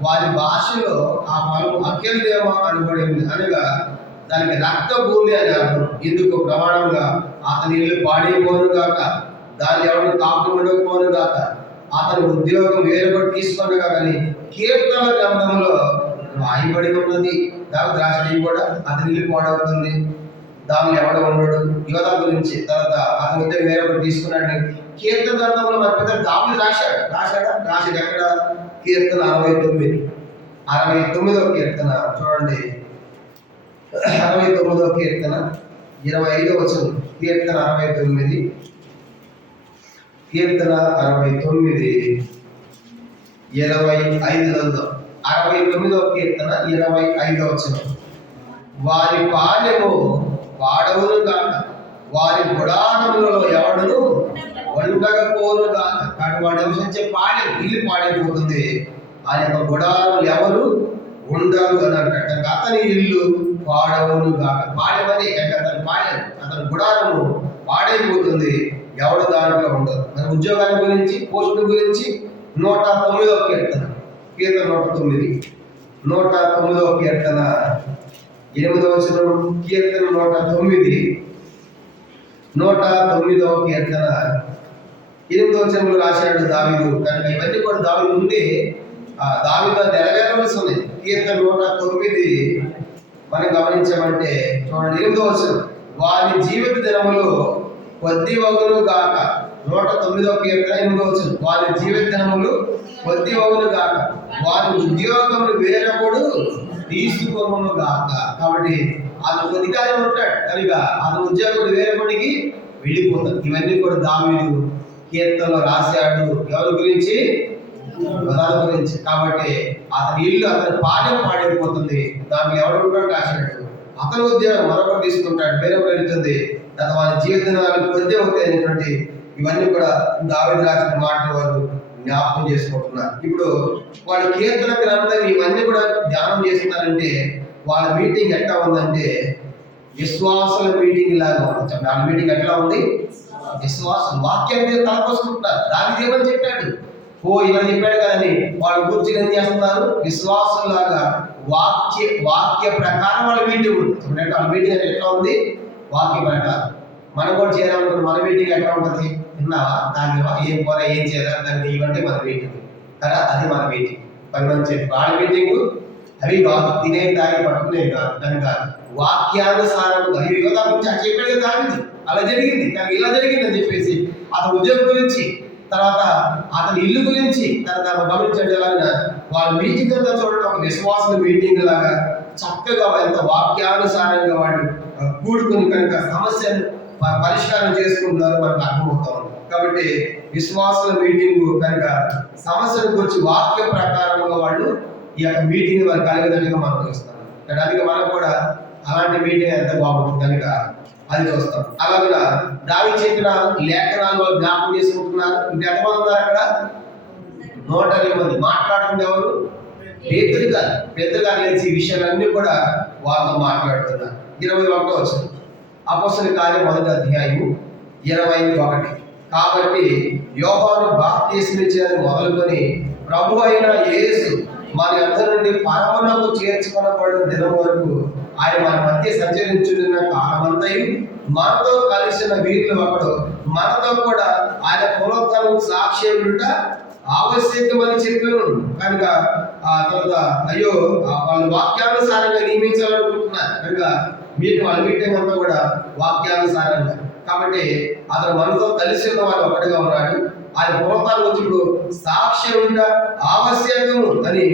వారి భాషలో ఆ పొలం అఖిలదేమ అనబడింది, అనగా దానికి రక్త భూమి అని అర్థం. ఇందుకు ప్రమాణంగా అతని ఇల్లు పాడైపోను గాక, దాన్ని ఎవరు కాపు ఉండకపోను గాక, అతని ఉద్యోగం వేరుబడి తీసుకున్నగా కానీ కీర్తన గ్రంథంలో రాయబడి ఉన్నది. దాని రాసి కూడా అతని ఇల్లు పాడవుతుంది, దానిలో ఎవడ ఉండడు. యోధా గురించి తర్వాత అతని ఉద్యోగం వేరొకటి తీసుకున్నాడు. కీర్తన గ్రంథంలో మన పెద్ద దావీదు రాశాడు ఎక్కడ? కీర్తన 69వ కీర్తన చూడండి. 69వ కీర్తన 25వ వచనం. కీర్తన 69 కీర్తన 69 25 చదువుదాం. 69వ కీర్తన 25వ వచనం. వారి పాలెము వాడవును గాక, వారి గుడారములలో ఎవడును ఉండకపోను గాక. కాబట్టి వాడు నివసించే పాలెం, ఇల్లు పాడైపోతుంది. ఆయన యొక్క గుడారములు ఎవరు ఉండరు అని అంటాడు. అతని ఇల్లు పాడవును గాక. పాలెం అని అతని పాలెం, అతని గుడారము పాడైపోతుంది, ఎవడు దాంట్లో ఉండదు. మరి ఉద్యోగాల గురించి, పోస్టుల గురించి 109వ కీర్తన 109. 109వ కీర్తన 8వ వచనం. కీర్తన 109, 109వ కీర్తన 8వ వచనంలో రాశాడు దావీదు. కనుక ఇవన్నీ కూడా దావీదు ఉంటే దావీదు నెరవేరవలసి ఉంది. కీర్తన 109 మనం గమనించామంటే చూడండి 8వ వచనం. వారి జీవిత దినములు కొద్ది వగులు గాక. 109వ కీర్తన 8వ వచనం. వారి జీవిత దినములు కొద్ది వగులు గాక, వారి ఉద్యోగములు వేరొకడు తీసుకొనును గాక. కాబట్టి అతను కొద్ది కాలం ఉంటాడు కనుక అతను ఉద్యోగుడు వేరొకడికి వెళ్ళిపోతాడు. ఇవన్నీ కూడా దావీదు కీర్తనలో రాశాడు. ఎవరి గురించి? ప్రధాన గురించి. కాబట్టి అతని ఇల్లు, అతని పాలెం పాడైపోతుంది, దాంట్లో ఎవరు ఉంటాడు రాశాడు. అతని ఉద్యోగం మరొకరు తీసుకుంటాడు, వేరొకరు వెళ్తుంది. వారి జీవితాలు కొద్ది అవుతాయి అనేటువంటి ఇవన్నీ కూడా దావీదు రాసిన మాటలు వారు జ్ఞాపకం చేసుకుంటున్నారు. ఇప్పుడు వాళ్ళ కీర్తన గ్రంథం ఇవన్నీ కూడా ధ్యానం చేస్తున్నారంటే వాళ్ళ మీటింగ్ ఎట్లా ఉందంటే విశ్వాసుల మీటింగ్ లాగా ఉంది. వాళ్ళ మీటింగ్ ఎట్లా ఉంది? విశ్వాసం. వాక్యం మీద తలపోసుకుంటున్నారు. దానికి ఏమని చెప్పాడు? ఇలా చెప్పాడు కదని వాళ్ళు కూర్చుని ఏం చేస్తున్నారు? విశ్వాసులాగా వాక్య ప్రకారం వాళ్ళ మీటింగ్ ఉంది. వాళ్ళ మీటింగ్ అంటే ఎట్లా ఉంది? వాక్య ప్రకారం. మనం కూడా చేయాలనుకుంటే మన మీటింగ్ ఎట్లా ఉంటుంది? విన్నావా? దానికి ఏం పోరా, ఏం చేయాలి, దానికి ఇవంటే మన మీటింగ్ కదా, అది మన మీటింగ్. 10 మంది చెప్పి వాళ్ళ మీటింగ్ అవి కాదు, తినే తాగి పట్టుకునే కాదు. కనుక వాక్యానుసారంగా ఈ యోగా గురించి చెప్పేది కాదు, అలా జరిగింది కానీ ఇలా జరిగింది అని చెప్పేసి అతని ఉద్యోగం గురించి, తర్వాత అతని ఇల్లు గురించి తర్వాత గమనించండి. అలాగా వాళ్ళ మీటింగ్ అంతా చూడండి ఒక విశ్వాసుల మీటింగ్ లాగా చక్కగా ఎంత వాక్యానుసారంగా వాళ్ళు కూడుకుని కనుక సమస్యను పరిష్కారం చేసుకుంటున్నారు మనకు అర్థమవుతా ఉంది. కాబట్టి విశ్వాసుల మీటింగ్ కనుక సమస్యల గురించి వాక్య ప్రకారంగా వాళ్ళు ఈ యొక్క మీటింగ్ వారు కలిగేటట్టుగా మనం చూస్తాం. అందుకే మనకు కూడా అలాంటి మీటింగ్ ఎంత బాగుంటుంది కనుక అది చూస్తాం. అలాగే దావీదు చెప్పిన లేఖనాలు వాళ్ళు జ్ఞాపకం చేసుకుంటున్నారు. ఇంకా ఎంతమంది ఉన్నారు అక్కడ? 108 మంది. మాట్లాడుతుంది ఎవరు? పేతురు గారు లేచి ఈ విషయాలన్నీ కూడా వాళ్ళతో మాట్లాడుతున్నారు. 21వ వచనం. అపోస్తలుల కార్యం 1వ అధ్యాయము 21. కాబట్టి యోహాను బాప్తిస్మమిచ్చేది మొదలుకొని ప్రభు అయిన యేసు మన అందరి నుండి పరమునకు చేర్చుకొనబడిన దినం వరకు ఆయన మన మధ్య సంచరించున్న కాలమంతయు మనతో కలిసిన వీరులు ఒకడు మనతో కూడా ఆయన పునరుత్థానం సాక్ష్యముట ఆవశ్యకమని చెప్పాను. కనుక తర్వాత అయ్యో వాళ్ళు వాక్యానుసారంగా నియమించాలనుకుంటున్నారు కనుక వాళ్ళ మీటింగ్ అంతా కూడా వాక్యానుసారంగా. కాబట్టి అతను మనతో కలిసి ఉన్న వాళ్ళు ఒకటిగా ఉన్నాడు. ఆయన పునరుత్థానం వచ్చినప్పుడు సాక్ష్యం ఆవశ్యకము అని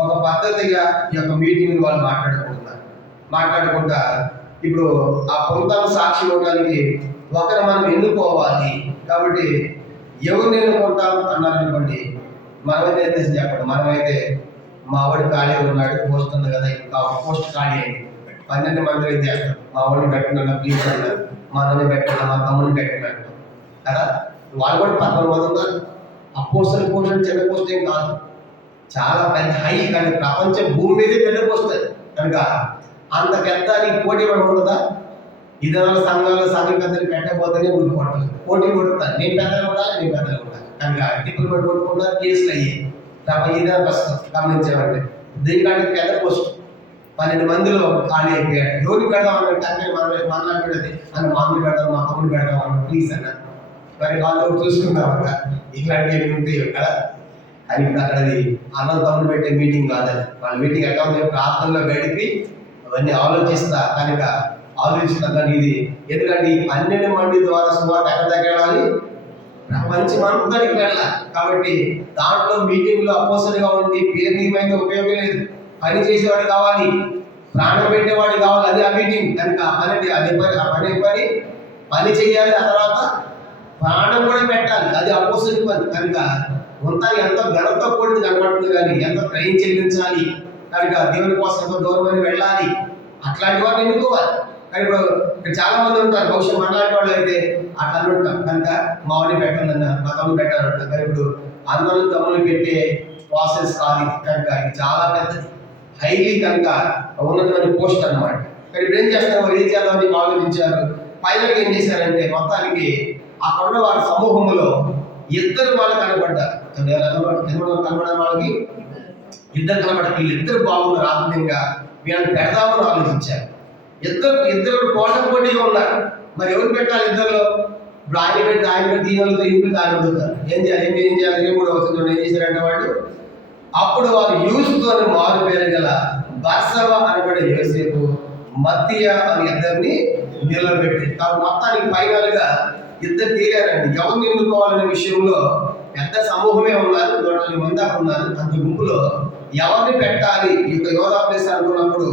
ఒక పద్ధతిగా ఈ యొక్క మీటింగ్ వాళ్ళు మాట్లాడుకుంటా ఇప్పుడు ఆ పునరుత్థానం సాక్ష్యం ఇవ్వడానికి ఒకరు మనం ఎన్నుకోవాలి. కాబట్టి ఎవరిని ఎన్నుకుంటాం అన్నారు అనుకోండి, మనమైతే ఏం చేసి చెప్పండి. మనమైతే మా వాడి ఖాళీ ఉన్నాడు, పోస్ట్ ఉంది కదా, ఇంకా పోస్ట్ ఖాళీ అయింది, 12 మంది అయితే మా వాడిని పెట్టిన ప్లీజ్ అన్నారు, మా అన్నని పెట్టిన, మా తమ్ముడిని పెట్టిన కదా. వాళ్ళు కూడా 11 మంది ఉన్నారు. ఆ పోస్టులు చిన్న పోస్ట్ ఏం కాదు, చాలా పెద్ద హై. కానీ ప్రపంచం భూమి మీదే పెద్ద పోస్ట్ కనుక అంత పెద్ద నీకు పోటీ పడి ఉంటుందా? ఇతరుల సంఘం పెద్దలు పెట్టకపోతేనే ఊరుకోవట్లేదు, పోటీ కొడుతున్నారు. నేను పెద్దలు ఉండాలి, నేను పెద్దలు ఉండాలి కనుక టిప్పులు పడి కొట్టుకుంటారు, కేసులు అయ్యాయి. ఇదే ప్రస్తుతం గమనించామంటే దీనికంటే పెద్ద పోస్ట్ 12 మందిలో ఖాళీ అయిపోయాడు. ఎవరికి పెడదాం అంటే అంటే మాట్లాడేది అని మామూలు పెడదాం, మా తమ్ముడు పెడదాం అన్న ప్లీజ్ అన్న మరి వాళ్ళు చూసుకుందాం అక్క ఇట్లాంటివి ఉంటాయి కదా అని. ఇప్పుడు అక్కడది అన్నం తమ్ముడు పెట్టే మీటింగ్ కాదని వాళ్ళ మీటింగ్ ఎట్లా ఉంది, ప్రార్థనలో గడిపి అవన్నీ ఆలోచిస్తా కనుక ఆలోచిస్తా. కానీ ఇది ఎందుకంటే ఈ 12 మంది ద్వారా సుమారు ఎక్కడ వెళ్ళాలి, ప్రపంచం అంతటికి వెళ్ళాలి. కాబట్టి దాంట్లో మీటింగ్లో అపోసలుగా ఉండి పేరు నియమైతే ఉపయోగం లేదు. పని చేసేవాడు కావాలి, ప్రాణం పెట్టేవాడు కావాలి, అది ఆ మీటింగ్ కనుక. అదే పని చేయాలి, ఆ తర్వాత ప్రాణం కూడా పెట్టాలి, అది అపోసలు పని కనుక. మొత్తానికి ఎంతో ఘనతో కూడింది కనబడుతుంది, కానీ ఎంతో క్రయం చెల్లించాలి కనుక దేవుని కోసం ఎంతో దూరమని వెళ్ళాలి, అట్లాంటి వారిని ఎన్నుకోవాలి. కానీ ఇప్పుడు ఇక్కడ చాలా మంది ఉంటారు, బహుశా మాట్లాడే వాళ్ళు అయితే అట్లా ఉంటాం కనుక మా వాడిని పెట్టాలన్నా మా తమ్ముడు పెట్టాలంటారు. కానీ ఇప్పుడు అందరూ తమ్ముళ్ళు పెట్టే ప్రాసెస్ కాదు ఇది. కనుక ఇది చాలా పెద్దది, హైలీ కనుక ఉన్నటువంటి పోస్ట్ అన్నమాట. కానీ ఇప్పుడు ఏం చేస్తారు, ఏం చేద్దామని ఆలోచించారు. ఫైనల్గా ఏం చేశారంటే మొత్తానికి అక్కడ ఉన్న వారి సమూహంలో ఇద్దరు వాళ్ళు కనబడ్డారు. కనబడిన వాళ్ళకి ఇద్దరు కనబడ్డారు. వీళ్ళిద్దరు బాగున్నారు ఆత్మీయంగా, వీళ్ళని పెడదామని ఆలోచించారు. ఇద్దరు పోటీగా ఉన్నారు. మరి ఎవరు పెట్టాలి ఇద్దరులో? ఇప్పుడు ఆయన పెట్టి దీనిలో ఇంపులు ఆయన అడుగుతారు. ఏం చేయాలి 23 ఏం చేశారంటే వాళ్ళు, అప్పుడు వారు యూసుతో మారు పేరు గల బర్సవ అనబడే యోసేపు, మత్తీయ అని ఇద్దరిని నిలబెట్టి, కాబట్టి మొత్తానికి ఫైనల్ గా ఇద్దరు తేలారండి. ఎవరిని ఎన్నుకోవాలనే విషయంలో పెద్ద సమూహమే ఉన్నారు, 100 మంది దాకా ఉన్నారు. అంత గుంపులో ఎవరిని పెట్టాలి ఈ యొక్క యోధా ప్లేస్ అనుకున్నప్పుడు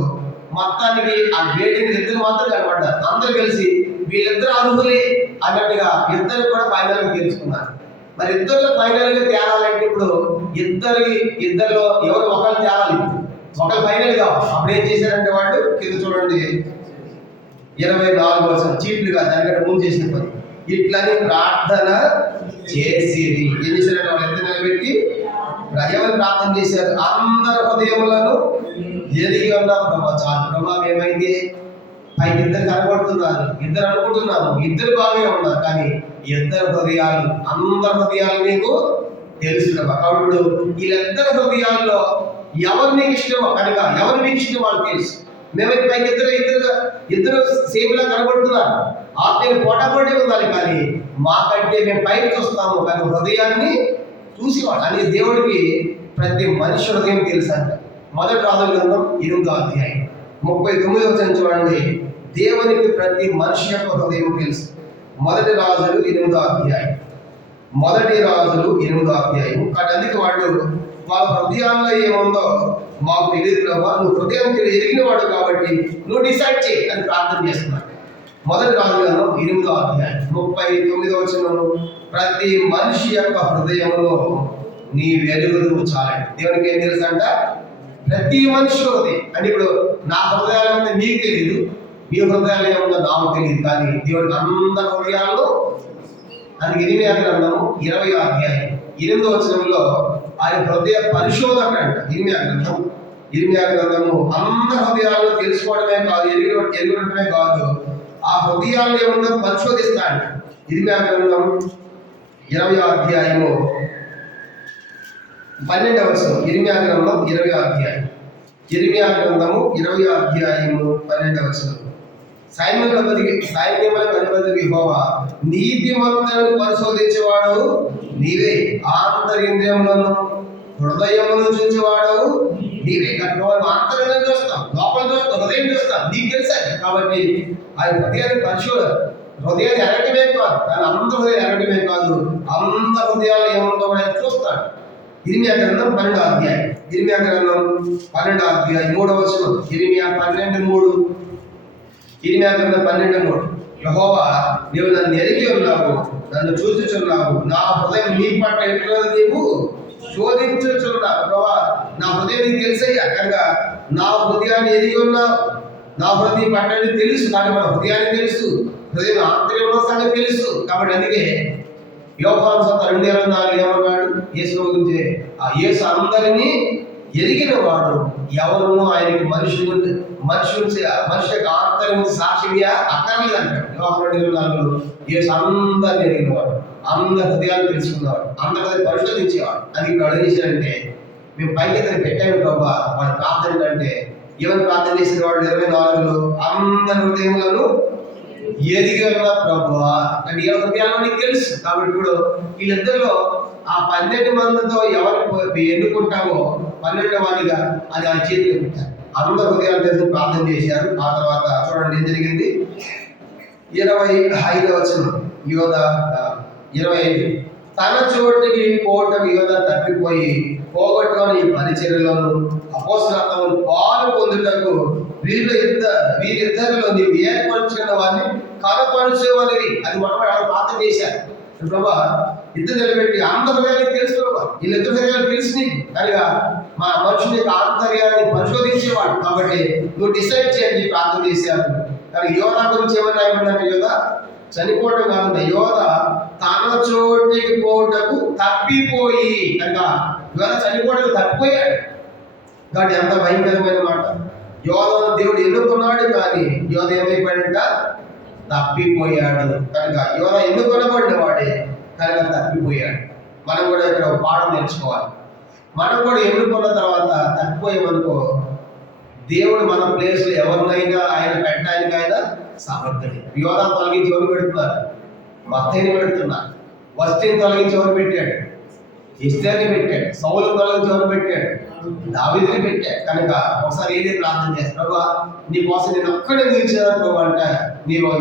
మొత్తానికి ఆ వేటిని ఇద్దరు మాత్రం కనబడ్డారు. అందరూ కలిసి వీళ్ళిద్దరు అర్హులే అన్నట్టుగా ఇద్దరు కూడా ఫైనల్ గా తీర్చుకున్నారు. మరి ఇద్దరు ఫైనల్ గా తేలాలంటే ఇప్పుడు ఇద్దరిలో ఎవరు ఒకరు తేలాలి, ఒకరు ఫైనల్ గా. అప్పుడు ఏం చేశారంటే వాళ్ళు కింద చూడండి 24 చీట్లుగా దానికంటే ముందు చేసిన పని, ఇట్లని ప్రార్థన చేసి ఏం చేశారంటే వాళ్ళు ఇద్దరు నిలబెట్టి ఎవరు ప్రార్థన చేశారు, అందరి హృదయములను ఎదిగి ఉన్నారు. ప్రభా చాలు ప్రభా, ఏమైంది పైకి ఇద్దరు కనబడుతున్నారు, ఇద్దరు అనుకుంటున్నాము, ఇద్దరు బాగా ఉన్నారు, కానీ ఇద్దరు హృదయాలు, అందరి హృదయాలు నీకు తెలుసు ప్రభా. కాబట్టి వీళ్ళిద్దరి హృదయాల్లో ఎవరు నీకు ఇష్టమో కనుక ఎవరు మీకు ఇష్టం వాళ్ళు తెలుసు. మేమైతే పైకి ఇద్దరు సేమ్ లా కనబడుతున్నారు, ఆత్మీయ పోటాపోటీ ఉండాలి, కానీ మాకంటే మేము పైకి చూస్తాము కానీ హృదయాన్ని చూసేవాడు అని దేవుడికి ప్రతి మనిషి హృదయం తెలుసు అంట. మొదటి రాజుల గ్రంథం 8వ అధ్యాయం 39 చూడండి, దేవునికి ప్రతి మనిషి యొక్క హృదయం తెలుసు. మొదటి రాజులు 8వ అధ్యాయం కాబట్టి అందుకే వాళ్ళు వాళ్ళ హృదయాల్లో ఏముందో మాకు తెలియదు ప్రభా, నువ్వు హృదయం ఎరిగిన వాడు కాబట్టి నువ్వు డిసైడ్ చేయి అని ప్రార్థన చేస్తున్నాడు. మొదటి రాజుల గ్రంథం 8వ అధ్యాయం 39 ప్రతి మనిషి యొక్క హృదయంలో నీ వెలుగులు చాలండి. దేవునికి ఏం తెలుసు అంట, ప్రతి మనిషి హృదయం అంటే ఇప్పుడు నా హృదయాలు ఏమంటే నీకు తెలియదు, మీ హృదయాలు ఏముందో నాకు తెలియదు, కానీ దేవుడికి అందరి హృదయాలు. అందుకే ఇరిమియా గ్రంథం 20వ అధ్యాయం 8వ ఆయన హృదయ పరిశోధకుడు అంట. ఇరిమియా గ్రంథము అందరి హృదయాలను తెలుసుకోవడమే కాదు, ఎరగడమే కాదు, ఆ హృదయాలు ఏముందో పరిశోధిస్తాడు. ఇరిమియా గ్రంథం 20వ అధ్యాయము 12వ ఇరిమియా గ్రంథం 20వ అధ్యాయం 12వ సైన్యములకు అధిపతి యెహోవా, నీతిమంతులను పరిశోధించేవాడు నీవే, ఆంతరింద్రియములను హృదయమును చూసేవాడు నీవే. ఆంతర్యం చూస్తాం, లోపల చూస్తాం, హృదయం చూస్తాం, నీకు తెలుసా. కాబట్టి ఆయన హృదయాన్ని హృదయాన్ని ఎరగటమే కాదు, కానీ అందరి హృదయం ఎరగటమే కాదు, అందరి హృదయాలు ఏముందో ఆయన చూస్తాడు. ఇరిమియా గ్రంథం 12వ అధ్యాయం 3వ ఇరిమియా 12:3 యెహోవా, నీవు నన్ను ఎరిగి ఉన్నావు, నన్ను చూచుచున్నావు, నా హృదయం నీ పట్ల ఎట్లా నీవు శోధించుచున్నావు. ప్రభా, నా హృదయం నీకు తెలుసయ్యా, కనుక నా హృదయాన్ని ఎరిగి ఉన్నావు, నా హృదయం పట్ల తెలుసు, కానీ మన హృదయాన్ని తెలుసు, హృదయం ఆంతర్యంలో సంగతి తెలుసు. కాబట్టి అందుకే యోహాను 2:4 ఏమన్నాడు యేసు గురించి, ఆ యేసు అందరినీ ఎరిగిన వాడు, ఎవరును ఆయనకి మనిషి యొక్క ఆంతర్యం సాక్షిగా అక్కర్లేదు అంటాడు. యోహాను 2:4 యేసు అందరిని ఎరిగిన వాడు, అందరి హృదయాలు తెలుసుకున్నవాడు, అందరి పరిశోధించేవాడు. అది ఇప్పుడు అడిగేసారంటే మేము పైకి పెట్టాము ప్రభా, వాడు ప్రార్థన అంటే ఎవరు ప్రార్థన చేసిన వాడు 24 అందరి హృదయములను ఎదిగిన ప్రభువా అని ఏ హృదయాల్లో నీకు తెలుసు. కాబట్టి ఇప్పుడు వీళ్ళిద్దరిలో ఆ 12 మందితో ఎవరు ఎన్నుకుంటావో 12వ వాడిగా అది ఆ చేతిలో పెట్టారు. అందరు హృదయాలు తెలుసు, ప్రార్థన చేశారు. ఆ తర్వాత చూడండి ఏం జరిగింది. 25వ యోధ 25 తన చోటుకి పోవటం యోధ తప్పిపోయి పోగొట్టుకొని ఈ పరిచర్యలోను అపోస్తలత్వమును పాలు పొందుటకు వీరిద్దరిలో నీవు ఏర్పరచుకున్న వారిని కనపరిచేవారిని, అది మొట్టమొదటి ప్రార్థన చేశారు. ప్రభా ఇద్దరు నిలబెట్టి అందరి హృదయాలు తెలుసు ప్రభా, వీళ్ళిద్దరు హృదయాలు తెలుసు నీకు కనుక మా మనుషుని యొక్క ఆంతర్యాన్ని పరిశోధించేవాడు కాబట్టి నువ్వు డిసైడ్ చేయండి ప్రార్థన చేశారు. కానీ యోధ గురించి ఏమన్నా ఏమన్నా యోధ చనిపోవడం కాకుండా యోధ తన చోటికి పోవటకు తప్పిపోయి కనుక యోధ చనిపోవడం తప్పిపోయాడు. కాబట్టి ఎంత భయంకరమైన మాట. యోధను దేవుడు ఎన్నుకున్నాడు కానీ యోధ ఏమైపోయాడంట తప్పిపోయాడు. కనుక యోధ ఎన్నుకొనబడిన వాడే కనుక తప్పిపోయాడు. మనం కూడా ఇక్కడ ఒక పాఠం నేర్చుకోవాలి. మనం కూడా ఎన్నుకున్న తర్వాత తప్పిపోయామనుకో దేవుడు మన ప్లేస్లో ఎవరినైనా ఆయన పెట్టడానికి ఆయన సమర్థుడు. యోధ తొలగించి ఎవరు పెడుతున్నారు? మత్తయిని పెడుతున్నారు. వస్తిని తొలగించి ఎవరు పెట్టాడు? ఎస్తేర్ని పెట్టాడు. సౌలు తొలగించి ఎవరు పెట్టాడు? దావీదుని పెట్టాడు. కనుక ఒకసారి ఏది ప్రార్థన చేస్తాడు, ప్రభా నీ కోసం నేను ఒక్కడే నిలిచేదాను అంటే నీవు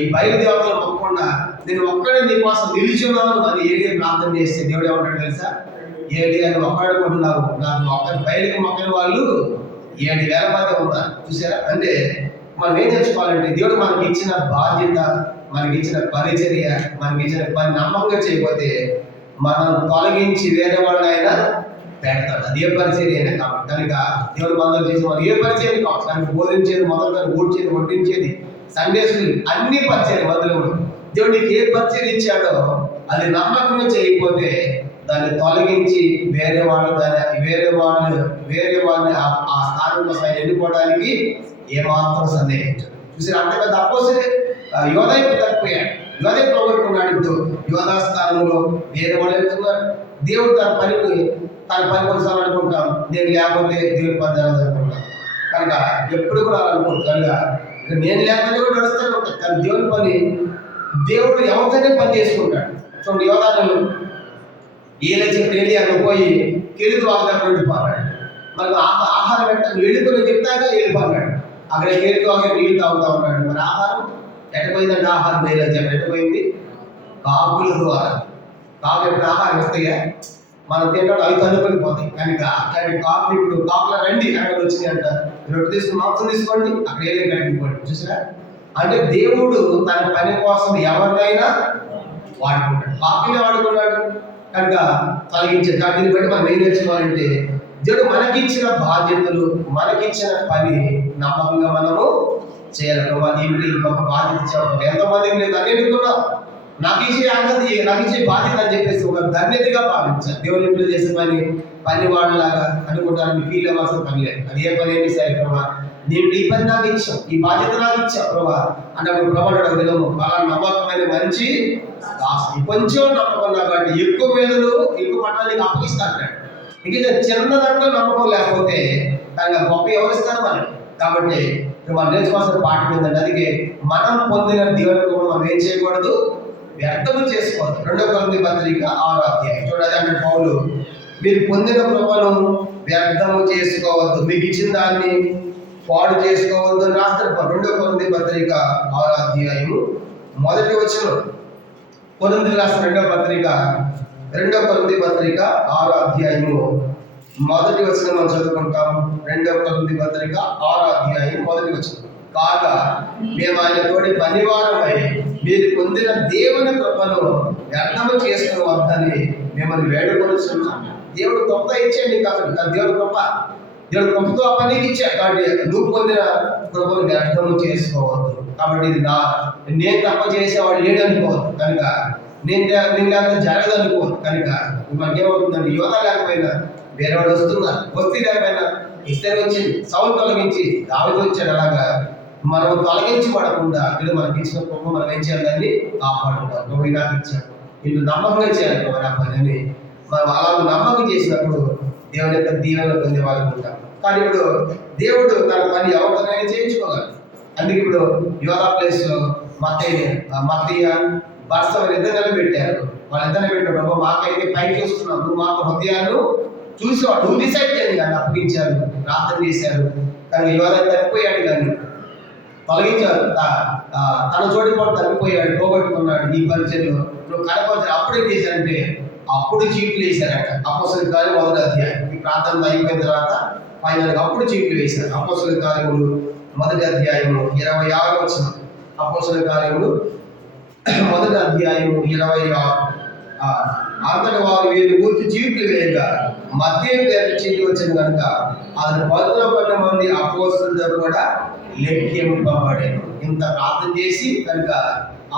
ఈ బయలుదేవతలు మొక్కకుండా నేను ఒక్కడే నీ కోసం నిలిచున్నాను అని ఏది ప్రార్థన చేస్తే దేవుడు ఏమంటాడు తెలుసా? ఏడి అని ఒక్కడుకుంటున్నావు, నాకు మొక్కని బయలుకి మొక్కని వాళ్ళు 7,000 మంది ఉన్నారు. చూసారా? అంటే మనం ఏం తెచ్చుకోవాలంటే దేవుడు మనకి ఇచ్చిన బాధ్యత, మనకి ఇచ్చిన పరిచర్య, మనకి ఇచ్చిన పని నమ్మకంగా చేయకపోతే మనం తొలగించి వేరే వాళ్ళు అయినా పెడతాడు. అది ఏ పరిచర్య అయినా కాబట్టి. కనుక దేవుడు మనలో చేసి మనం ఏ పరిచర్య కావచ్చు, దానికి బోధించేది, మొదలుగా ఊడ్చేది, వడ్డించేది, సండే స్కూల్ అన్ని పరిచర్య మొదలు దేవుడు నీకు ఏ పరిచర్య ఇచ్చాడో అది నమ్మకంగా చేయకపోతే దాన్ని తొలగించి వేరే వాళ్ళని ఆ స్థానం కోసం ఎన్నుకోవడానికి ఏమాత్రం సందేహించాడు. చూసి అంతగా తప్పొస్తే యోధైపు తప్పిపోయాడు, యోధై పోగొట్టుకున్నాడు. ఇప్పుడు యోధా స్థానంలో వేరే వాళ్ళు వెళ్తున్నారు. దేవుడు తన పని కొనసాగాలి అనుకుంటాం, నేను లేకపోతే దేవుడి పని జరగదు అనుకుంటాం. కనుక ఎప్పుడు కూడా అనుకుంటాను. కనుక నేను లేకపోతే కూడా నడుస్తూనే ఉంటాను. కానీ దేవుడి పని దేవుడు ఎవరితోనే పని చేసుకుంటాడు. చూడండి, యోధాను ఏలే చెప్పి ఏలియాను పోయి కెలుగు వాగ్దాన్ని వెళ్ళిపోన్నాడు. మనకు ఆహారం పెట్టాను వెళ్ళిపోయి చెప్తాక వెళ్ళిపోన్నాడు. అక్కడ కెలుగు వాగా నీళ్ళు తాగుతా ఉన్నాడు. మరి ఆహారం ఎట్టపోయిందంటే ఆహారం లేదు అని చెప్పి ఎట్టపోయింది? కాకుల ద్వారా. కాకులు ఎప్పుడు ఆహారం ఇస్తాయా? మనం తింటాడు అవి తనుకొని కనుక అక్కడ కాకులు ఇప్పుడు కాకుల రండి అక్కడ వచ్చినాయి అంట, రొట్టె తీసుకుని మాంసం తీసుకోండి, అక్కడ ఏలే కట్టుకోండి. చూసారా? అంటే దేవుడు తన పని కోసం ఎవరినైనా వాడుకుంటాడు. కాకులే వాడుకున్నాడు కనుక తొలగించే. దీన్ని బట్టి మనం ఏం నేర్చుకోవాలంటే దేవుడు మనకిచ్చిన బాధ్యతలు, మనకిచ్చిన పని నమ్మకంగా మనము చేయాలి. ఏమిటి ఇంకొక బాధ్యత ఇచ్చాము, ఎంతమందికి లేదు అన్నిటిలో నాకు ఇచ్చే బాధ్యత అని చెప్పేసి ఒక ధన్యతగా భావించాలి. దేవుని ఇంట్లో చేసే పని వాళ్ళలాగా అనుకుంటానికి ఫీల్ అవ్వాల్సిన పని లేదు. అది ఏ పని ఏంటి సరే ప్రభా నేను ఈ పని నాకు ఇచ్చాం, ఈ బాధ్యత నాకు ఇచ్చా ప్రభా అన్నప్పుడు ప్రభావం విధము బాగా నమ్మకమైన మంచి కొంచెం నమ్మకం కాబట్టి ఎక్కువ మీదలు ఎక్కువ పట్టాలకి అప్పగిస్తాడు. ఇంకా చిన్న దాంట్లో నమ్మకం లేకపోతే దానికి గొప్ప ఎవరిస్తారు మనం. కాబట్టి మనం నేర్చుకోవాల్సిన పాఠం ఏంటంటే అందుకే మనం పొందిన దేవుని కూడా మనం ఏం చేయకూడదు, వ్యర్థము చేసుకోవద్దు. 2 కొరింథీ పత్రిక 6వ అధ్యాయం చూడాలి అంటే పౌలు మీరు పొందిన కృపను వ్యర్థము చేసుకోవద్దు, మీకు ఇచ్చిన దాన్ని పాడు చేసుకోవద్దు అని రాస్తారు. 2 కొరింథీ పత్రిక 6వ అధ్యాయము మొదటి వచనం. కొరింథీ రాసిన 2వ పత్రిక 2 కొరింథీ పత్రిక 6వ అధ్యాయము మొదటి వచనం మనం చదువుకుంటాం. 2 కొరింథీ పత్రిక 6వ అధ్యాయం మొదటి వచనం. కాగా మేము ఆయన తోటి పనివారమై మీరు పొందిన దేవుని కృపను వ్యర్థము చేసుకుని వద్దని మిమ్మల్ని వేడుకొనిస్తున్నాం. దేవుడు గొప్ప ఇచ్చేయండి కాబట్టి దేవుడు గొప్పతో ఆ పనికి ఇచ్చాడు. కాబట్టి నువ్వు పొందిన కృపను వ్యర్థము చేసుకోవద్దు. కాబట్టి ఇది నేను తప్ప చేసేవాడు లేడనుకోవద్దు. కనుక నేను జరగదు అనుకోవద్దు. కనుక మనకేమవుతుందండి, యోధ లేకపోయినా వేరే వాళ్ళు వస్తున్నారు, వస్తీ లేకపోయినా ఇస్తే వచ్చింది, సౌలు తొలగించి దావీదు వచ్చాడు. అలాగా మనం తొలగించి పడకుండా వీళ్ళు మనకి ఇచ్చిన కృప మనం ఏం చేయాలని కాపాడుకుంటాం. నువ్వు నాకు ఇచ్చాడు, వీళ్ళు నమ్మకంగా చేయాలి ప్రభు నా పని అని మనం అలా నమ్మకం చేసినప్పుడు దేవుని యొక్క దీవెనలు పొందే వాళ్ళు ఉంటాం. కానీ ఇప్పుడు దేవుడు తన పని ఎవరితోనైనా చేయించుకోగలరు. అందుకే ఇప్పుడు యోధా ప్లేస్లో మత్తయ్య భర్త ఇద్దరు పెట్టారు. వాళ్ళిద్దరిని పెట్టారు, మాకైతే పైకి వస్తున్నాం, నువ్వు మాకు హృదయాలు చూసేవాడు, నువ్వు డిసైడ్ చేయండి కానీ అప్పగించారు, ప్రార్థన చేశారు. కానీ యోధా తప్పిపోయాడు, కానీ తొలగించారు. తన చోటు కూడా తప్పిపోయాడు, పోగొట్టుకున్నాడు. ఈ పరిచయంలో నువ్వు కనపరిచారు. అప్పుడు ఏం చేశారంటే అప్పుడు చీట్లు వేశారట. అపోస్తలుల కార్యం 1వ అధ్యాయం. ఈ ప్రార్థన అయిపోయిన తర్వాత ఫైనల్గా అప్పుడు చీట్లు వేశారు. అపోస్తలుల కార్యములు 1వ అధ్యాయము 26వ వచనం. అపోస్తలుల కార్యములు మొదటి అధ్యాయం 26. అంతటి వారు వీళ్ళు గుర్తు చీట్లు వేయగా మత్తయి పేరు చీటి వచ్చింది కనుక అతను 11 మంది అపోస్తలులతో కూడా లెక్కింపబడేను. ఇంత ప్రార్థన చేసి కనుక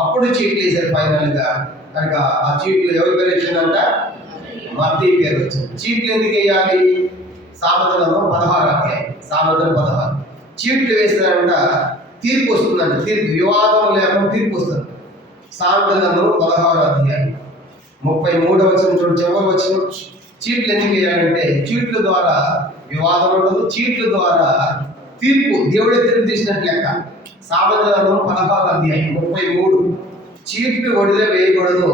అప్పుడు చీట్లు వేశారు ఫైనల్ గా. కనుక ఆ చీట్లు ఎవరి పేరు వచ్చిందంట? మత్తయి పేరు వచ్చింది. చీట్లు ఎందుకు వేయాలి? సామెతలలో 16 అధ్యాయం, సామెతలు 16. చీట్లు వేస్తారంట తీర్పు వస్తుందంట. తీర్పు, వివాదం లేకుండా తీర్పు వస్తుంది. సామెతలలో 16 అధ్యాయం 33వ వచనం చూడండి, చివరి వచనం. చీట్లు ఎందుకు వేయాలంటే చీట్ల ద్వారా వివాదం ఉండదు, చీట్ల ద్వారా తీర్పు, దేవుడే తీర్పు తీసినట్టు లెక్క. సామెతలలో 16 అధ్యాయం 33. చీట్లు ఒడిలో వేయకూడదు,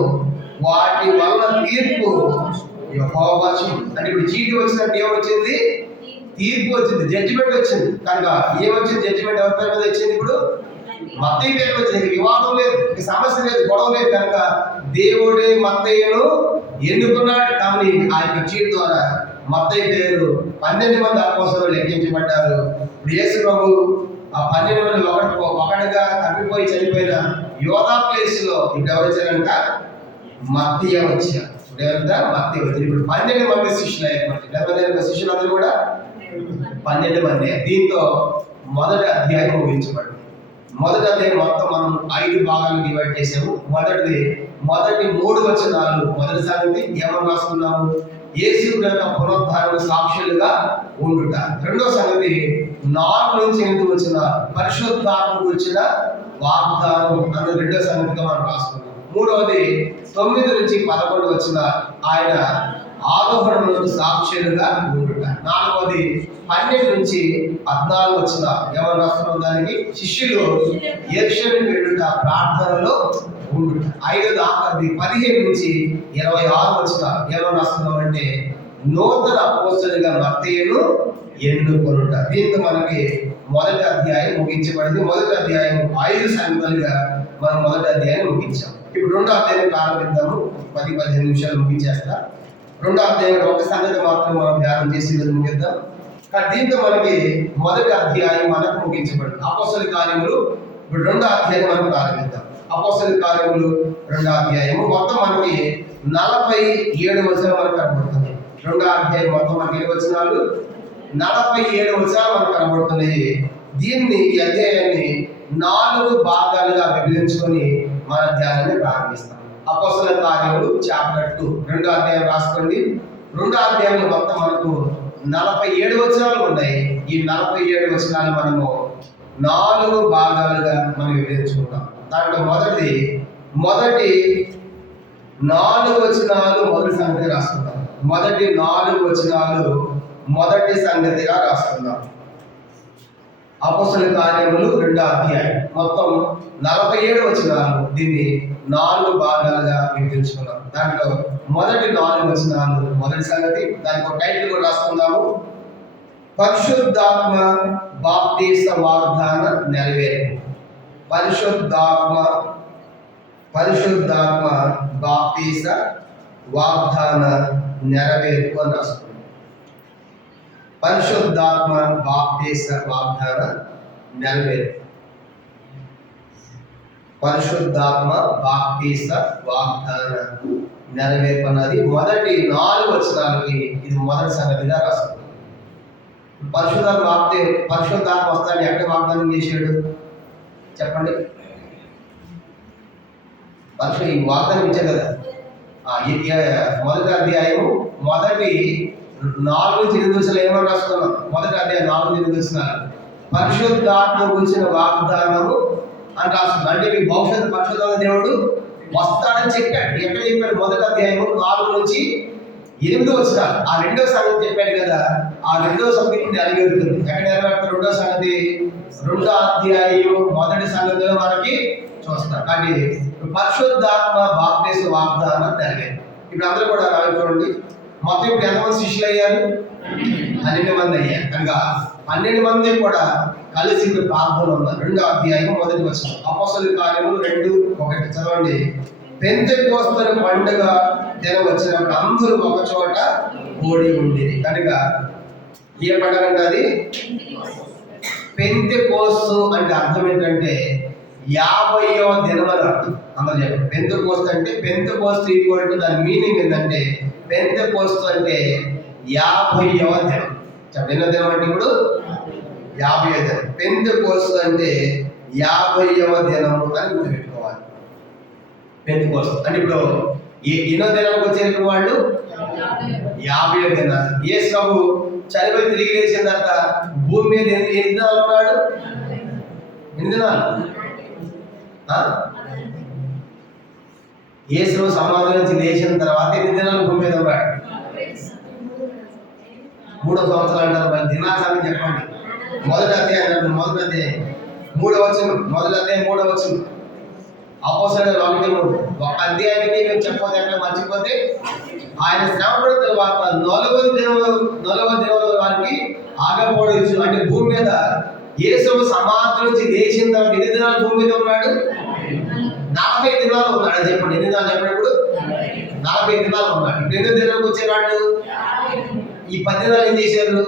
వాటి వల్ల తీర్పు యెహోవా. అంటే ఇప్పుడు చీటి వచ్చినట్టు ఏమొచ్చింది? తీర్పు వచ్చింది, జడ్జిమెంట్ వచ్చింది. కనుక ఏమొచ్చింది? జడ్జిమెంట్ ఎవరి పేరు మీద వచ్చింది? ఇప్పుడు మత్తయి పేరు వచ్చింది. వివాదం లేదు, సమస్య లేదు, గొడవ లేదు. కనుక దేవుడే మత్తయిను ఎన్నుకున్నాడు. కానీ ఆ యొక్క చీటి ద్వారా మత్తయి పేరు 12 మంది అపోస్తలులు లెక్కించబడ్డారు. ఇప్పుడు యేసు ప్రభు ఆ 12 మంది ఒకటిగా తప్పిపోయి చనిపోయిన యోధా ప్లేస్ లో ఇప్పుడు ఎవరు వచ్చారంట? మత్తయి వచ్చారు. మత్తయి వచ్చారు. ఇప్పుడు 12 మంది శిష్యులు అయ్యారు. శిష్యులందరూ కూడా 12 మంది. దీంతో మొదటి అధ్యాయం ముగించబడింది. మొదటి అధ్యాయం మొత్తం మనం 5 భాగాలు డివైడ్ చేసాము. మొదటి 3 వచనాలు మొదటి సంగతి ఏమని రాసుకున్నాము? యేసు యొక్క పునరుద్ధారణ సాక్షులుగా ఉండుట. రెండో సంగతి 4 నుంచి 8 వచ్చిన పరిశుద్ధాత్మ గురించిన వాగ్దానం అన్న రెండో సంగతిగా మనం రాసుకున్నాం. మూడవది 9 నుంచి 11 వచ్చిన ఆయన ఆరోహణలకు సాక్షులుగా ఉండుట. నాలుగవది 12 నుంచి 14 వచ్చిన ఎవరు రాస్తున్నాం? దానికి శిష్యులు యెరూషలేము వెళ్ళుట, ప్రార్థనలో ఉండుట. 5వ ఆఖరిది 15 నుంచి 26 వచ్చిన ఎవరు రాస్తున్నాం అంటే నూతన అపోస్తలుగా మత్తయిను ఎన్నుకొనుట. దీంతో మనకి మొదటి అధ్యాయం ముగించబడింది. మొదటి అధ్యాయం 5 సంగతులుగా మనం మొదటి అధ్యాయం ముగించాం. ఇప్పుడు రెండో అధ్యాయం ప్రారంభిద్దాము. 10-15 నిమిషాలు ముగించేస్తా. రెండో అధ్యాయం ఒక సంగతి మాత్రం మనం ధ్యానం చేసి ముగిద్దాం. కానీ దీంతో మనకి మొదటి అధ్యాయం మనకు ముగించబడింది. అపోస్తల కార్యములు ఇప్పుడు రెండో అధ్యాయం మనం ప్రారంభిద్దాం. అపోస్తల కార్యములు రెండో అధ్యాయము మొత్తం మనకి 47 వచనాలు మనకు కనబడుతుంది. రెండో అధ్యాయం మొత్తం మనకి ఎన్ని వచనాలు? 47 వచనాలు మనకు కనబడుతున్నాయి. దీన్ని, ఈ అధ్యాయాన్ని 4 భాగాలుగా విభజించుకొని మన ధ్యానాన్ని ప్రారంభిస్తాం. అపోస్తల కార్యములు చాప్టర్ 2 రెండో అధ్యాయం రాసుకోండి. రెండో అధ్యాయంలో మొత్తం మనకు 47 వచనాలు ఉన్నాయి. ఈ 47 వచనాలు మనము 4 భాగాలుగా మనం విభజించుకుంటాం. దాంట్లో మొదటి 4 వచనాలు మొదటి సంగతి రాసుకుందాం. మొదటి 4 వచనాలు మొదటి సంగతిగా రాసుకుందాం. అపోస్తల కార్యములు రెండో అధ్యాయం మొత్తం 47 వచనాలు. దీన్ని 4 భాగాలుగా విభజించుకున్నాం. దాంట్లో మొదటి 4 వచనాలు మొదటి సంగతి. దానికి ఒక టైటిల్ కూడా రాసుకుందాము: పరిశుద్ధాత్మ బాప్తీస వాగ్దాన నెరవేర్పు. పరిశుద్ధాత్మ బాప్తీస వాగ్దాన నెరవేర్పు అని రాసుకుందాం. పరిశుద్ధాత్మ బాప్తీస వాగ్దాన నెరవేర్పు. పరిశుద్ధాత్మ బాప్తీస వాగ్దాన నెరవేర్పు అన్నది మొదటి 4 వచనాలకి ఇది మొదటి సంగతిగా రాస్తుంది. పరిశుద్ధాత్మ వస్తాన్ని ఎక్కడ వాగ్దానం చేశాడు చెప్పండి? ఈ వాగ్దానం ఇచ్చాడు కదా. మొదటి అధ్యాయం మొదటి 4-8 వచనాలు ఏమని రాసుకున్నాం? మొదటి అధ్యాయం 4-8 వచనాలు పరిశుద్ధాత్మ గురించిన వాగ్దానము అని రాసుకున్నాం. అంటే మీ భవిష్యత్తు పరిశుద్ధాత్మ దేవుడు వస్తాడని చెప్పాడు. ఎక్కడ చెప్పాడు? మొదటి అధ్యాయం 4 నుంచి 8 వచనాలు. ఆ రెండో సంగతి చెప్పాడు కదా. ఆ రెండో సంగతి నెరవేరుతుంది. ఎక్కడ నెరవేరుతుంది? రెండో సంగతి రెండో అధ్యాయం మొదటి సంగతిలో మనకి చూస్తాం. కానీ పరిశుద్ధాత్మ బాప్తీస వాగ్దానం నెరవేరు. ఇప్పుడు అందరూ కూడా రావి చూడండి. మొత్తం ఇప్పుడు ఎంతమంది శిష్యులు అయ్యారు? 12 మంది అయ్యారు. కనుక 12 మంది కూడా కలిసి ఇప్పుడు ప్రార్థనలో ఉన్నారు. రెండో అధ్యాయం మొదటి వచనం. అపోస్తలుల కార్యములు 2:1 చదవండి. పెంతెకోస్తు పండుగ దినం వచ్చినప్పుడు అందరూ ఒక చోట కూడి ఉండేది. కనుక ఏ పండుగ అంటే అది పెంతెకోస్తు అంటే అర్థం ఏంటంటే 50వ దినం అని అర్థం. అందరూ చెప్పండి. పెంతెకోస్తు అంటే పెంతెకోస్తు ఈక్వల్ టు దాని మీనింగ్ ఏంటంటే పెంతెకోస్తు అంటే 50వ దినం. చెప్పండి, ఎన్నో దినం అంటే ఇప్పుడు 50వ దినం. పెంతెకోస్తు అంటే 50వ దినం అని గుర్తుపెట్టుకోవాలి. పెంతెకోస్తు అంటే ఇప్పుడు ఎన్నో దినానికి వచ్చారు వాళ్ళు? 50వ దినాలు. యేసు ప్రభు చనిపోయి తిరిగి లేచిన తర్వాత భూమి మీద ఎన్ని దినాలు ఉన్నాడు? ఎన్ని దినాలు? యేసు సమాధి నుంచి లేచిన తర్వాత ఎన్ని దినాలు భూమి మీద ఉన్నాడు? 3 సంవత్సరాలు అంటారు. మరి దినాచారం చెప్పండి. మొదటి అధ్యాయం 3వ వచనం. మొదటి అధ్యాయం 3వ వచనం. అపోస్తలుల వాక్యము ఒక అధ్యాయానికి మేము చెప్పకపోతే ఎట్లా మర్చిపోతే, ఆయన శ్రమపడిన తర్వాత 4వ దినం వారికి ఆగపోవచ్చు. అంటే భూమి మీద యేసు సమాధి నుంచి లేచిన తర్వాత ఎన్ని దినాలు భూమి మీద ఉన్నాడు? 40 దినాలు ఉన్నాడు. అని చెప్పండి, ఎన్ని దినాలు చెప్పండి? ఇప్పుడు 40 దినాలు ఉన్నాడు. ఇప్పుడు ఎన్ని దినాలకు వచ్చేవాడు? ఈ 10 దినాలు ఏం చేశారు?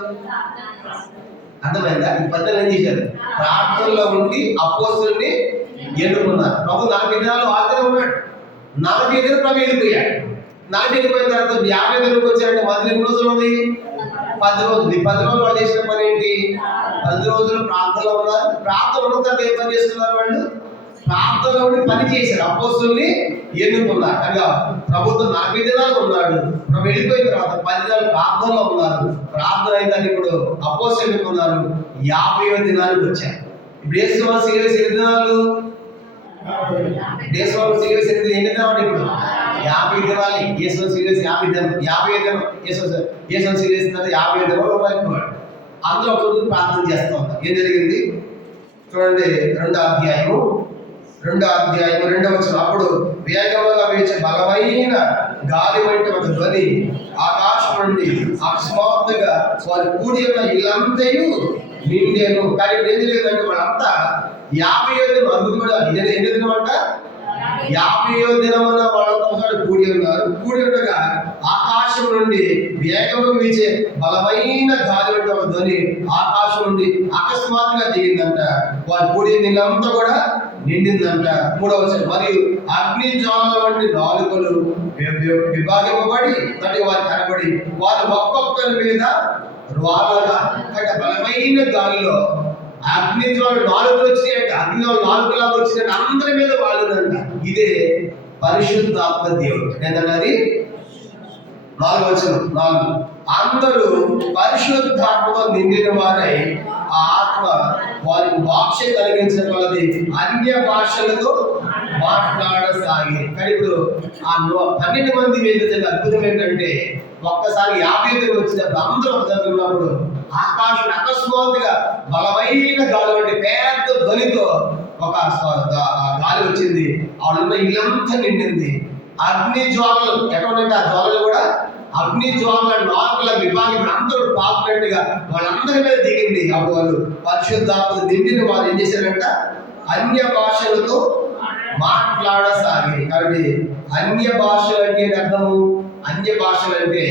అర్థమైందా? ఈ 10 దినాలు ఏం చేశారు? ప్రార్థనలో ఉండి అపోస్తలుని ఎన్నుకున్నారు. ప్రభు 40 దినాలు ఆగ్రహం ఉన్నాడు. 40 దినాలు ప్రభు వెళ్ళిపోయాడు. 40 వెళ్ళిపోయిన తర్వాత 50 దినాలకు వచ్చారంటే మొదలు ఎన్ని రోజులు ఉంది? 10 రోజులు. ఈ 10 రోజులు వాళ్ళు చేసిన పని ఏంటి? 10 రోజులు ప్రార్థనలో ఉన్నారు. ప్రార్థన ఉన్న తర్వాత ఏం పని చేస్తున్నారు వాళ్ళు? ప్రార్థనలో ఉండి పని చేశారు. అపోస్తలుని ఎన్నుకున్నారు. అనగా ప్రభుత్వం 40 దినాలు ఉన్నాడు. ప్రభు వెళ్ళిపోయిన తర్వాత 10 దినాలు ప్రార్థనలో ఉన్నారు. ప్రార్థన అయితే ఇప్పుడు అపోస్తలు ఎన్నుకున్నారు. 50వ దినానికి వచ్చారు. ఇప్పుడు యేసు సిలువ ఎన్ని దినాలు? దేశంలో సిలువ ఎన్ని దినాలు? ఇప్పుడు 50 దినాలు. యేసు సిలువ 50 దినం. 50వ దినం యేసు సిలువ వేసిన 50 దినాలు ఉన్నాడు. అందరూ ఒకరు ప్రార్థన చేస్తూ ఉంటారు. ఏం జరిగింది చూడండి. 2వ అధ్యాయము 2వ వచనం. అప్పుడు వేగముగా వీచే బలమైన గాలి వంటి ఒక ధ్వని ఆకాశం నుండి అకస్మాత్తుగా వారి కూడి ఉన్న ఇల్లంతయు నిండేను. కానీ ఏం జరిగిందంటే వాళ్ళంతా 50వ దినం అద్భుతమైన ఎన్ని దినం అంట? 50వ దినమున వాళ్ళంతా కూడి ఉన్నారు. కూడి ఉండగా ఆకాశం నుండి వేగంగా వీచే బలమైన గాలి వంటి ఒక ధ్వని ఆకాశం నుండి అకస్మాత్తుగా దిగిందంట. వారి కూడి నీళ్ళంతా కూడా నిండిందంట. 3వ వచనం. మరియు అగ్ని జ్వాలల వంటి నాలుకలు విభాగింపబడి వారి కనబడి వారు ఒక్కొక్కరి మీద రాళ్ళగా అంటే బలమైన గాలిలో అగ్ని జ్వాలలు 4 వచ్చినాయంట. అగ్ని జ్వాలలు 4 లాగా వచ్చినాయంట. అందరి మీద వాళ్ళదంట. ఇదే పరిశుద్ధాత్మ దేవుడు. ఏంటంటే అది 4వ వచనం. 4 అందరూ పరిశుద్ధాత్మతో నిండిన వారై ఆ ఆత్మ వారికి భాష కలిగించిన వాళ్ళది అన్య భాషలతో మాట్లాడసాగి. కానీ ఇప్పుడు ఆ 12 మంది వేదిక అద్భుతం ఏంటంటే ఒక్కసారి 50 వచ్చినప్పుడు అందరూ ఉన్నప్పుడు ఆకాశం అకస్మాత్తుగా బలమైన గాలి వంటి పెద్ద ధ్వనితో ఒక గాలి వచ్చింది. వాళ్ళ ఇల్లంతా నిండింది. అగ్ని జ్వాలలు ఎటువంటి ఆ జ్వాలలు కూడా అగ్ని జ్వాలల నాలుకల విభాగం అందరూ పాపినట్టుగా వాళ్ళందరి మీద దిగింది. అప్పుడు వాళ్ళు పరిశుద్ధాత్మ నిండిన వారు ఏం చేశారంట? అన్య భాషలతో మాట్లాడసాగి. కాబట్టి అన్య భాషలు అంటే అర్థము, అన్య భాషలు అంటే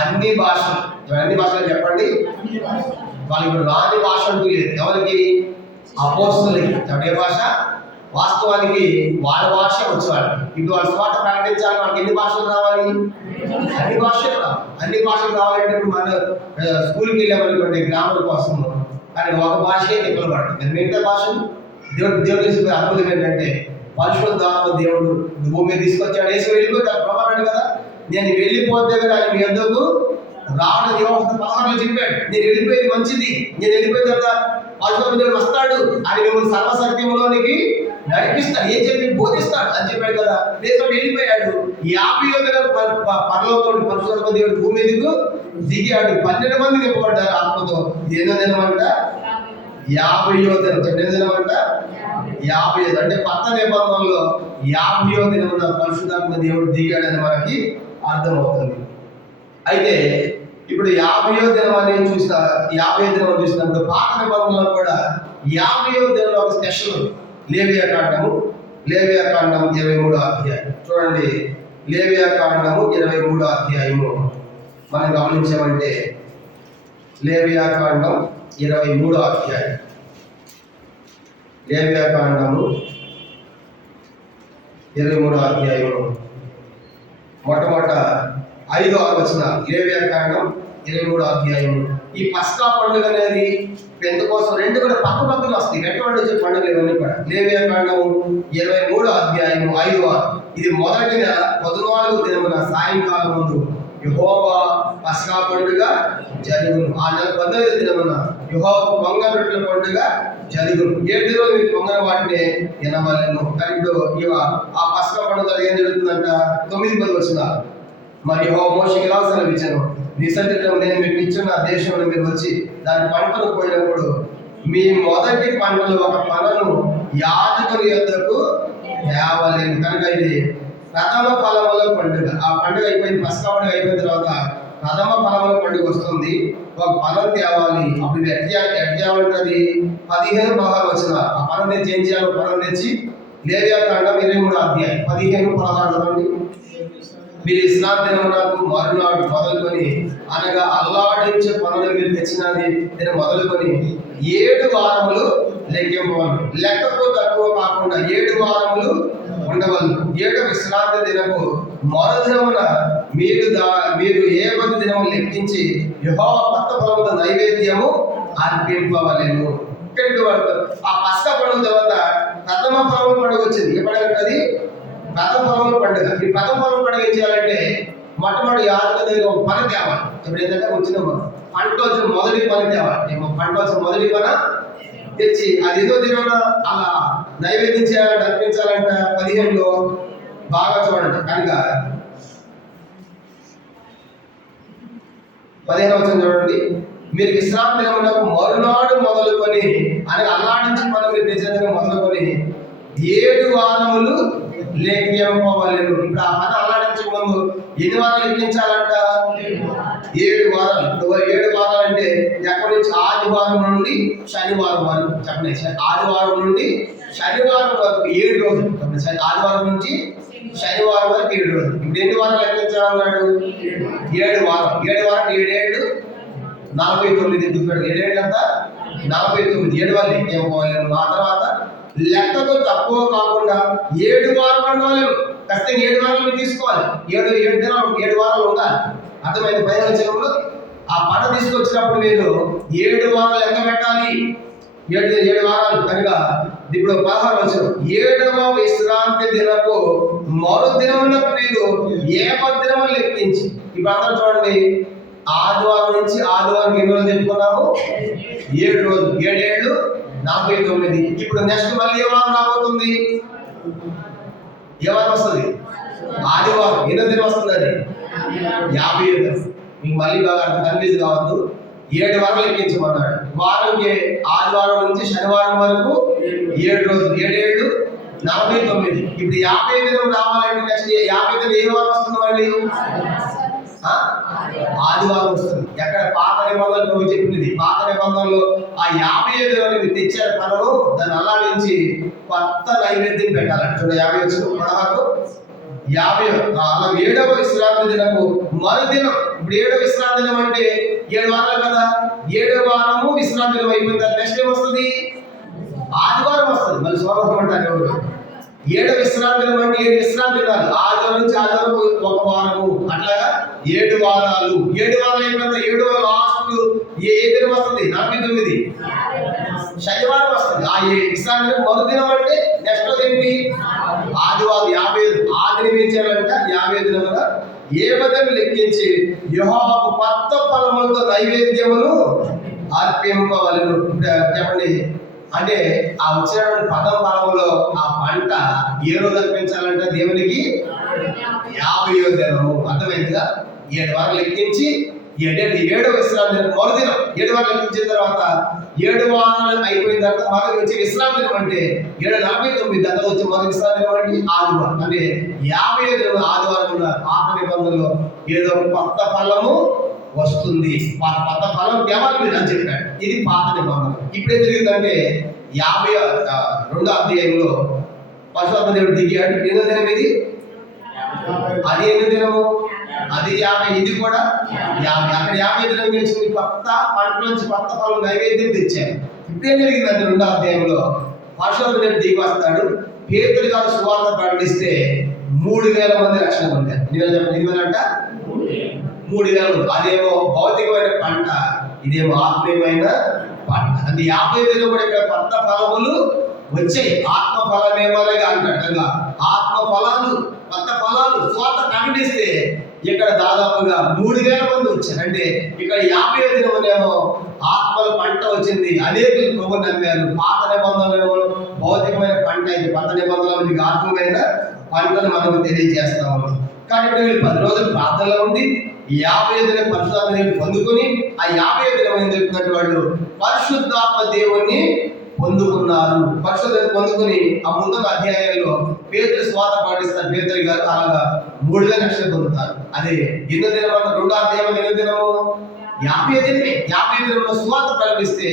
అన్ని భాషలు. అన్ని భాషలు చెప్పండి. వాళ్ళకి ఇప్పుడు రాని భాష అంటూ లేదు. ఎవరికి? అపోస్తలులకి. ఏ భాష? వాస్తవానికి వాళ్ళ భాష వచ్చేవాళ్ళు. ఇప్పుడు వాళ్ళ స్వాత ప్రకటించాలి. వాళ్ళకి ఎన్ని భాషలు రావాలి? అన్ని భాషలు రావాలి. అన్ని భాషలు రావాలంటే ఇప్పుడు మన స్కూల్కి వెళ్ళామనుకోండి గ్రామర్ కోసం, కానీ ఒక భాషే తిప్పలు పడుతుంది. మిగతా భాషలు దేవుడు తీసుకునే అద్భుతం ఏంటంటే పరిశుద్ధాత్మ దేవుడు భూమి మీద తీసుకొచ్చాడు. వేసి వెళ్ళిపోతాడు. ప్రభావాడు కదా, నేను వెళ్ళిపోతే కదా ఆయన మీ ఎందుకు రావడం 16 చెప్పాడు. నేను వెళ్ళిపోయేది మంచిది. నేను వెళ్ళిపోయిన తర్వాత పరిశుద్ధాత్మ దేవుడు వస్తాడు అని మిమ్మల్ని సర్వసత్యంలోనికి నడిపిస్తాడు. ఏం చెప్పి బోధిస్తాడు అని చెప్పాడు కదా. దేశం వెళ్ళిపోయాడు. 50వ దినం పరలోకంలో పరిశుద్ధాత్మ దేవుడు భూమి మీదకు దిగాడు. 12 మంది నింపబడ్డారు ఆత్మతో. ఎన్నో దినం అంట? 50వ దినం. ఎన్నో దినం అంట? 50. అంటే కొత్త నిబంధనలో 50వ దినమున పరిశుద్ధాత్మ దేవుడు దిగాడని మనకి అర్థమవుతుంది. అయితే ఇప్పుడు 50వ దినం అనేది 50వ దినం చూసినప్పుడు పాత నిబంధనలో కూడా 50వ దినంలో ఒక స్పెషల్ లేవియాకాండము 23వ అధ్యాయం చూడండి. లేవియాకాండము 23వ అధ్యాయము మనం గమనించామంటే లేవియాకాండం 23వ అధ్యాయం లేవ్యాకాండము 23వ అధ్యాయము మొట్టమొదట 5వ వచనం. లేవ్యాకాండం 23వ అధ్యాయము. ఈ పస్కా పండుగ అనేది పెంతెకోస్తు రెండు కూడా పక్క పక్కన వస్తాయి. ఎటువంటి వచ్చే పండుగలు ఇవన్నీ కూడా. లేవ్యాకాండము 23వ అధ్యాయము 5వ. ఇది మొదటి నెల 14వ దినమున సాయంకాలం ముందు యెహోవా పస్కా పండుగ జరుగును. ఆ నెల 15వ దినమున యెహోవా పొంగల్ రొట్టెల పండుగ జరుగును. 7 రోజులు మీరు పొంగని వాటిని వినవలెను. కానీ ఇప్పుడు ఆ పస్కా పండుగ ఏం జరుగుతుందంట? 9-10 వచనాలు. మరి యెహోవా మోషేకి ఇలా సెలవిచ్చెను, నీ సంతతిలో నేను మీకు ఇచ్చిన దేశంలో మీరు వచ్చి దాని పంటను పోయినప్పుడు మీ మొదటి పంటలు ఒక పనను యాజకుని యొద్దకు తేవలెను. కనుక ఇది ప్రథమ ఫలముల పండుగ. ఆ పండుగ అయిపోయింది, పస్కా పండుగ అయిపోయిన తర్వాత ప్రథమ ఫలముల పండుగ వస్తుంది. ఒక పనం తేవాలి. అప్పుడు ఎట్టాలంటది 15 భాగాలు వచ్చిన ఆ పనం తెచ్చి ఏం చేయాలి? పనం తెచ్చి లేవ్యాకాండం 23వ అధ్యాయం 15-16 మీరు విశ్రాంతి దినమునకు మరునాడు మొదలుకొని, అనగా అల్లాడించే పనులు మీరు తెచ్చినది నేను మొదలుకొని 7 వారములు లెక్కింపవలను. లెక్కకు తక్కువ కాకుండా 7 వారములు ఉండవలను. 7వ విశ్రాంతి దినము మరుదినమున మీరు ఏ 10 దినము లెక్కించి యెహోవా కొత్త ఫలముతో నైవేద్యము అర్పింపవలెను. ఆ పస్కా పండుగ తర్వాత ప్రథమ ఫలముల పండుగ వచ్చింది. ఎప్పుడంటే ప్రథమ ఫలముల పండుగ. ఈ ప్రథమ ఫలముల పండుగ ఏం చేయాలంటే మొట్టమొదటి యాజకుల దగ్గర ఒక పని తేవాలి. ఇప్పుడు ఏంటంటే వచ్చిన పంట వచ్చిన మొదటి పని తేవాలి. పంట వచ్చిన మొదటి పని తెచ్చి అది ఏదో దినాన అలా నైవేద్యం చేయాలంటే అర్పించాలంట. 15లో బాగా చూడండి. కనుక 15వ వచనం చూడండి. మీరు విశ్రాంతి దినమునకు మరునాడు మొదలుకొని, అనగా అల్లాడించి మనం మీరు తెచ్చేందుకు మొదలుకొని 7 వారములు లెక్కింపవలెను. ఇప్పుడు ఆ పని అల్లాడించక ముందు ఎన్ని వారాలు లెక్కించాలంట? 7 వారాలు. 7 వారాలు అంటే ఎక్కడి నుంచి? ఆదివారం నుండి శనివారం వరకు. చెప్పండి, ఆదివారం నుండి శనివారం వరకు 7 రోజులు. ఆదివారం నుంచి శనివారం వరకు 7 రోజులు. ఇప్పుడు ఎన్ని వారాలు లెక్కించాలన్నాడు? 7 వారాలు. 7 వారాలు 7 ఏళ్ళు 49. 7 ఏళ్ళు అంతా 49. 7 వారాలు లెక్కింపవలెను. ఆ తర్వాత లెక్కతో తక్కువ కాకుండా 7 వారాలు ఉండవలేము. ఖచ్చితంగా 7 వారాలు తీసుకోవాలి. 7 దినాలు 7 వారాలు ఉండాలి. అర్థమైంది? 15వ వచనంలో ఆ పడ తీసుకొచ్చినప్పుడు మీరు 7 వారాలు లెక్క పెట్టాలి. 7 వారాలు. కనుక ఇప్పుడు 16వ వచనం. 7వ విశ్రాంతి దినపు మరో దినమునకు మీరు ఏ 10 దినములు లెక్కించి. ఇప్పుడు అందరూ చూడండి, ఆదివారం నుంచి ఆదివారం ఎన్ని రోజులు చెప్పుకున్నాము? 7 రోజులు. 7 ఏళ్ళు 49. ఇప్పుడు నెక్స్ట్ మళ్ళీ ఏ వారం రాబోతుంది? ఏ వారం వస్తుంది? ఆదివారం. ఎన్నో దినం వస్తుంది? అది 57. మీకు మళ్ళీ బాగా కన్ఫ్యూజ్ కావద్దు. 7 వారాలు లెక్కించమన్నాడు. వారంకి ఆదివారం నుంచి శనివారం వరకు 7 రోజులు. 7 ఏళ్ళు 49. ఇప్పుడు 50 దినం రావాలంటే నెక్స్ట్ 50 దినం ఏ వారం వస్తుంది? మళ్ళీ ఆదివారం వస్తుంది. ఎక్కడ? పాత నిబంధనలు నువ్వు చెప్పింది. పాత నిబంధనలు ఆ 50 దినాలు తెచ్చారు పనులు. దాన్ని అల్లాడించి కొత్త నైవేద్యం పెట్టాలంట. చూడ 50 వచ్చిన 16 50. అలా 7వ విశ్రాంతి దినము మరుదినం. ఇప్పుడు 7వ విశ్రాంతి దినం అంటే 7 వారాలు కదా. 7వ వారము విశ్రాంతి దినం అయిపోయిన తర్వాత నెక్స్ట్ ఏం వస్తుంది? ఆదివారం వస్తుంది. మళ్ళీ సోమవారం అంటారు ఎవరు? 7వ విశ్రాంతి దినం అంటే 7 విశ్రాంతి దినాలు. ఆదివారం నుంచి ఆదివారం ఒక వారము. అట్లాగా 7 వారాలు. 7 వారాలు అయిపోయిన 7వ లాస్ట్ ఏ దినం వస్తుంది? 49. శనివారం వస్తుంది. ఆ విశ్రాంతి మరుదినం అంటే నెక్స్ట్ ఏంటి? ఆదివారం. 50. ఆ దినం ఏం చేయాలంట? 50 దినమున ఏ బదులు లెక్కించి యెహోవాకు కొత్త ఫలములతో నైవేద్యమును అర్పింపవలెను. చెప్పండి, అంటే ఆ వచ్చినటువంటి ప్రథమ ఫలములో ఆ పంట ఏ రోజు అర్పించాలంటే దేవునికి 50వ దినము. అర్థమైందిగా? 7 వారాలు లెక్కించి 7వ విశ్రాంతి మరుదినం. 7 వారాలు లెక్కించిన తర్వాత 7 వారాలు అయిపోయిన తర్వాత మరొక వచ్చే విశ్రాంతి దినం అంటే 7:49. తర్వాత వచ్చే మరొక విశ్రాంతి దినం అంటే ఆదివారం. అంటే 50వ దినం ఆదివారం కూడా పాత నిబంధనలో ఏదో కొత్త ఫలము వస్తుంది. కొత్త ఫలం తేవాలి మీరు అని చెప్పాడు. ఇది పాత నిబంధన. ఇప్పుడు ఏం జరిగిందంటే 52వ అధ్యాయంలో పరిశుద్ధ దేవుడు దిగాడు. ఎన్నో దినం ఇది? అది ఎన్నో దినము? అది 50. ఇది కూడా 50. అక్కడ 50 దినం గెలిచింది. కొత్త పంట నుంచి కొత్త ఫలం నైవేద్యం తెచ్చారు. ఇప్పుడు ఏం జరిగిందంటే 2వ అధ్యాయంలో పరిశుద్ధాత్మ దిగి వస్తాడు. పేతురు గారు సువార్త ప్రకటిస్తే 3,000 మంది రక్షణ పొందారు. 2,000 అంట 3,000. అదేమో భౌతికమైన పంట, ఇదేమో ఆత్మీయమైన పంట. అంటే 50 దినం కూడా ఇక్కడ కొత్త ఫలములు వచ్చాయి. ఆత్మ ఫలమేమోలాగా అంటాడు. ఆత్మ ఫలాలు, కొత్త ఫలాలు స్వార్థ ప్రకటిస్తే ఇక్కడ దాదాపుగా 3,000 మంది వచ్చారు. అంటే ఇక్కడ 50 దినములేమో ఆత్మల పంట వచ్చింది. అనేకులు ప్రభు నమ్మారు. పాత నిబంధనలు భౌతికమైన పంట అయితే, కొత్త నిబంధనలు ఆత్మీయమైన పంటను మనకు తెలియజేస్తా ఉన్నాం. కానీ వీళ్ళు 10 రోజులు ప్రార్థనలో ఉండి 50 దినం పరిశుద్ధాత్మ పొందుకొని ఆ 50 దినం ఏం చెప్తున్నట్టు వాళ్ళు పరిశుద్ధాత్మ దేవుణ్ణి పొందుకున్నారు. పరిశుద్ధాత్మ పొందుకుని ఆ ముందున్న అధ్యాయంలో పేతురు స్వార్థ పాటిస్తారు. పేతురు గారు అలాగా 3,000 రక్షణ పొందుతారు. అదే ఎన్నో దినం అన్న 2వ అధ్యాయం ఎన్నో దినము 50 దినమే. 50 దినంలో స్వార్థ ప్రకటిస్తే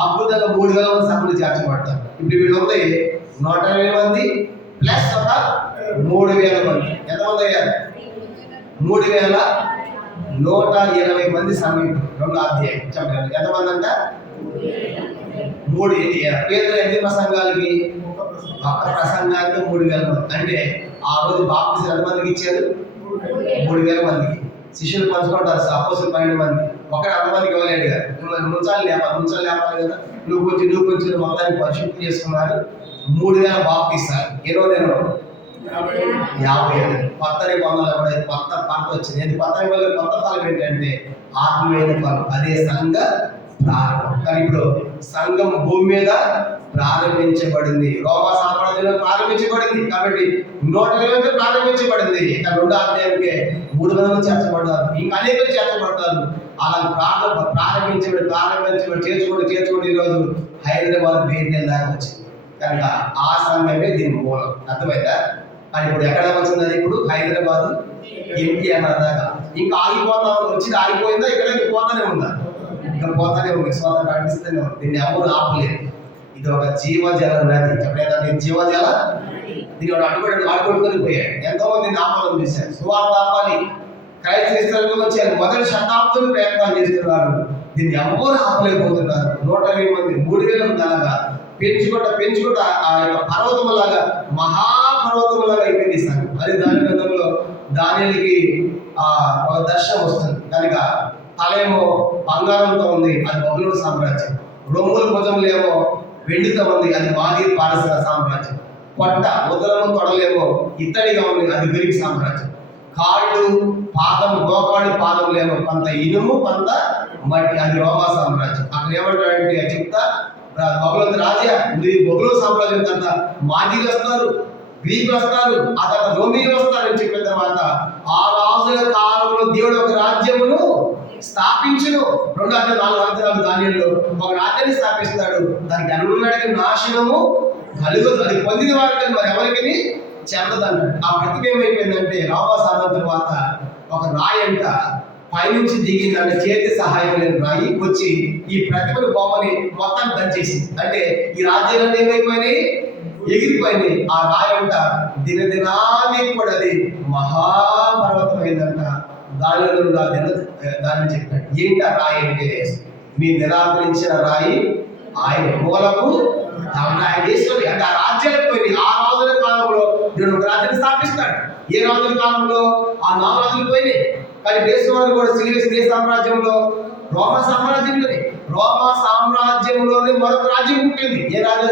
అద్భుతంగా 3,000 మంది సభ్యులు చేర్చబడతారు. ఇప్పుడు వీళ్ళు ఉంది 120 మంది ప్లస్ ఒక 3,000 మంది. ఎంతమంది అయ్యారు? 3,120 మంది సమీపం. 2వ అధ్యాయం చెప్పండి ఎంతమంది అంట? 3. పేతురు ఎన్ని ప్రసంగాలకి? ఒక ప్రసంగానికి 3,000 మంది. అంటే ఆ రోజు బాప్తిసం ఎంతమందికి ఇచ్చారు? 3,000 మందికి. శిష్యులు పంచుకుంటారు అపోస్తులు 12 మంది. ఒకటి అంతమందికి ఇవ్వలేడు కదా. ముంచాలి లేపాలి కదా. నువ్వు కొంచెం మొత్తానికి పరిశుద్ధి చేసుకున్నారు. 3,000 బాప్తిస్తారు. ఎన్నో దినం? 50. కొత్త నిబంధనలు కూడా కొత్త పంట వచ్చింది. కొత్త నిబంధనలు కొత్త ఫలం ఏంటంటే ఆత్మీయ ఫలం. అదే సంఘ ప్రారంభం. కానీ ఇప్పుడు సంఘం భూమి మీద ప్రారంభించబడింది. రోమా సామ్రాజ్యంలో ప్రారంభించబడింది. కాబట్టి 120 ప్రారంభించబడింది. ఇక 2వ అధ్యాయానికి 3,000 మంది చేర్చబడ్డారు. ఇంకా అనేకలు చేర్చబడతారు. అలా ప్రారంభించబడి చేర్చుకోండి ఈరోజు హైదరాబాద్ బేర్నెల్ దాకా వచ్చింది. కనుక ఆ సంఘమే దీని మూలం. అర్థమైందా? కానీ ఇప్పుడు ఎక్కడ వచ్చింది? అది ఇప్పుడు హైదరాబాద్ ఎన్టీఆర్ దాకా. ఇంకా వచ్చింది ఆగిపోయిందా? ఇక్కడ పోతానే ఉందా? ఇంకా పోతానే ఉంది. స్వాతంత్రం ప్రకటిస్తూనే ఉంది. దీన్ని ఎవరు ఆపలేదు. ఇది ఒక జీవజల నది. చెప్పలేదంటే జీవజల. దీన్ని ఆడుకొట్టుకొని పోయాడు. ఎంతో మంది ఆపాలని చూశారు. సువార్త ఆపాలి. క్రైస్తవులు వచ్చారు. మొదటి శతాబ్దం ప్రయత్నాలు చేస్తున్నారు. దీన్ని ఎవరు ఆపలేకపోతున్నారు. 120 మంది 3,000 మంది అలాగా పెంచుకుంటా ఆ యొక్క పర్వతములాగా మహాపర్వతములాగా అయిపోయింది సార్. అది దాని గ్రంథంలో దానికి ఒక దర్శనం వస్తుంది. కనుక తలేమో బంగారంతో ఉంది, అది బబులోను సామ్రాజ్యం. రొమ్ముల భుజములేమో వెండితో ఉంది, అది మాది పారసీక సామ్రాజ్యం. పొట్ట ఉదరము తొడలేమో ఇత్తడిగా ఉంది, అది గ్రీక్ సామ్రాజ్యం. కాళ్ళు మోకాళ్ళు పాదములేమో కొంత ఇనుము కొంత మట్టి, అది రోమా సామ్రాజ్యం. అక్కడ ఏమంటాడంటే చెప్తా బబులోను రాజా, బబులోను సామ్రాజ్యం తర్వాత మాదీలు వస్తారు, గ్రీకులు వస్తారు, ఆ తర్వాత రోమీలు వస్తారు అని చెప్పిన తర్వాత ఆ రాజుల కాలంలో దేవుడు ఒక రాజ్యమును స్థాపించును. 2 4 అధ్యాయాలు దానిలో ఒక రాజ్యాన్ని స్థాపిస్తాడు. దానికి అన్నిటికీ నాశనము కలుగదు. అది పొందిన వారికి మరి ఎవరికి చెందదంటాడు. ఆ ప్రతిభ ఏమైపోయిందంటే రోమా సామ్రాజ్యం తర్వాత ఒక రాయి అంట పైనుంచి దిగిందంటే చేతి సహాయం లేని రాయి వచ్చి ఈ ప్రతిభను బొమ్మని మొత్తం దంచేసింది. అంటే ఈ రాజ్యాలన్నీ ఏమైపోయినాయి? ఎగిరిపోయినాయి. ఆ రాయి అంట దినదినానికి కూడా అది మహాపర్వతమైందంట. దాన్ని చెప్పాడు. ఏంటి ఆ రాయి అంటే మీ నిరాకరించిన రాయి ఆయన మూలకు ఆయన ఈశ్వరుడు. అంటే ఆ రాజ్యాలకు పోయింది. ఆ రాజుల కాలంలో దేవుడు ఒక రాజ్యాన్ని స్థాపిస్తాడు. ఏ రాజుల కాలంలో? ఆ 4 రాజులు పోయినాయి. కానీ దేశవాళ్ళు కూడా సిలివేస్ సామ్రాజ్యంలో రోమా సామ్రాజ్యంలోనే మరొక రాజ్యం పుట్టింది. ఏ రాజు?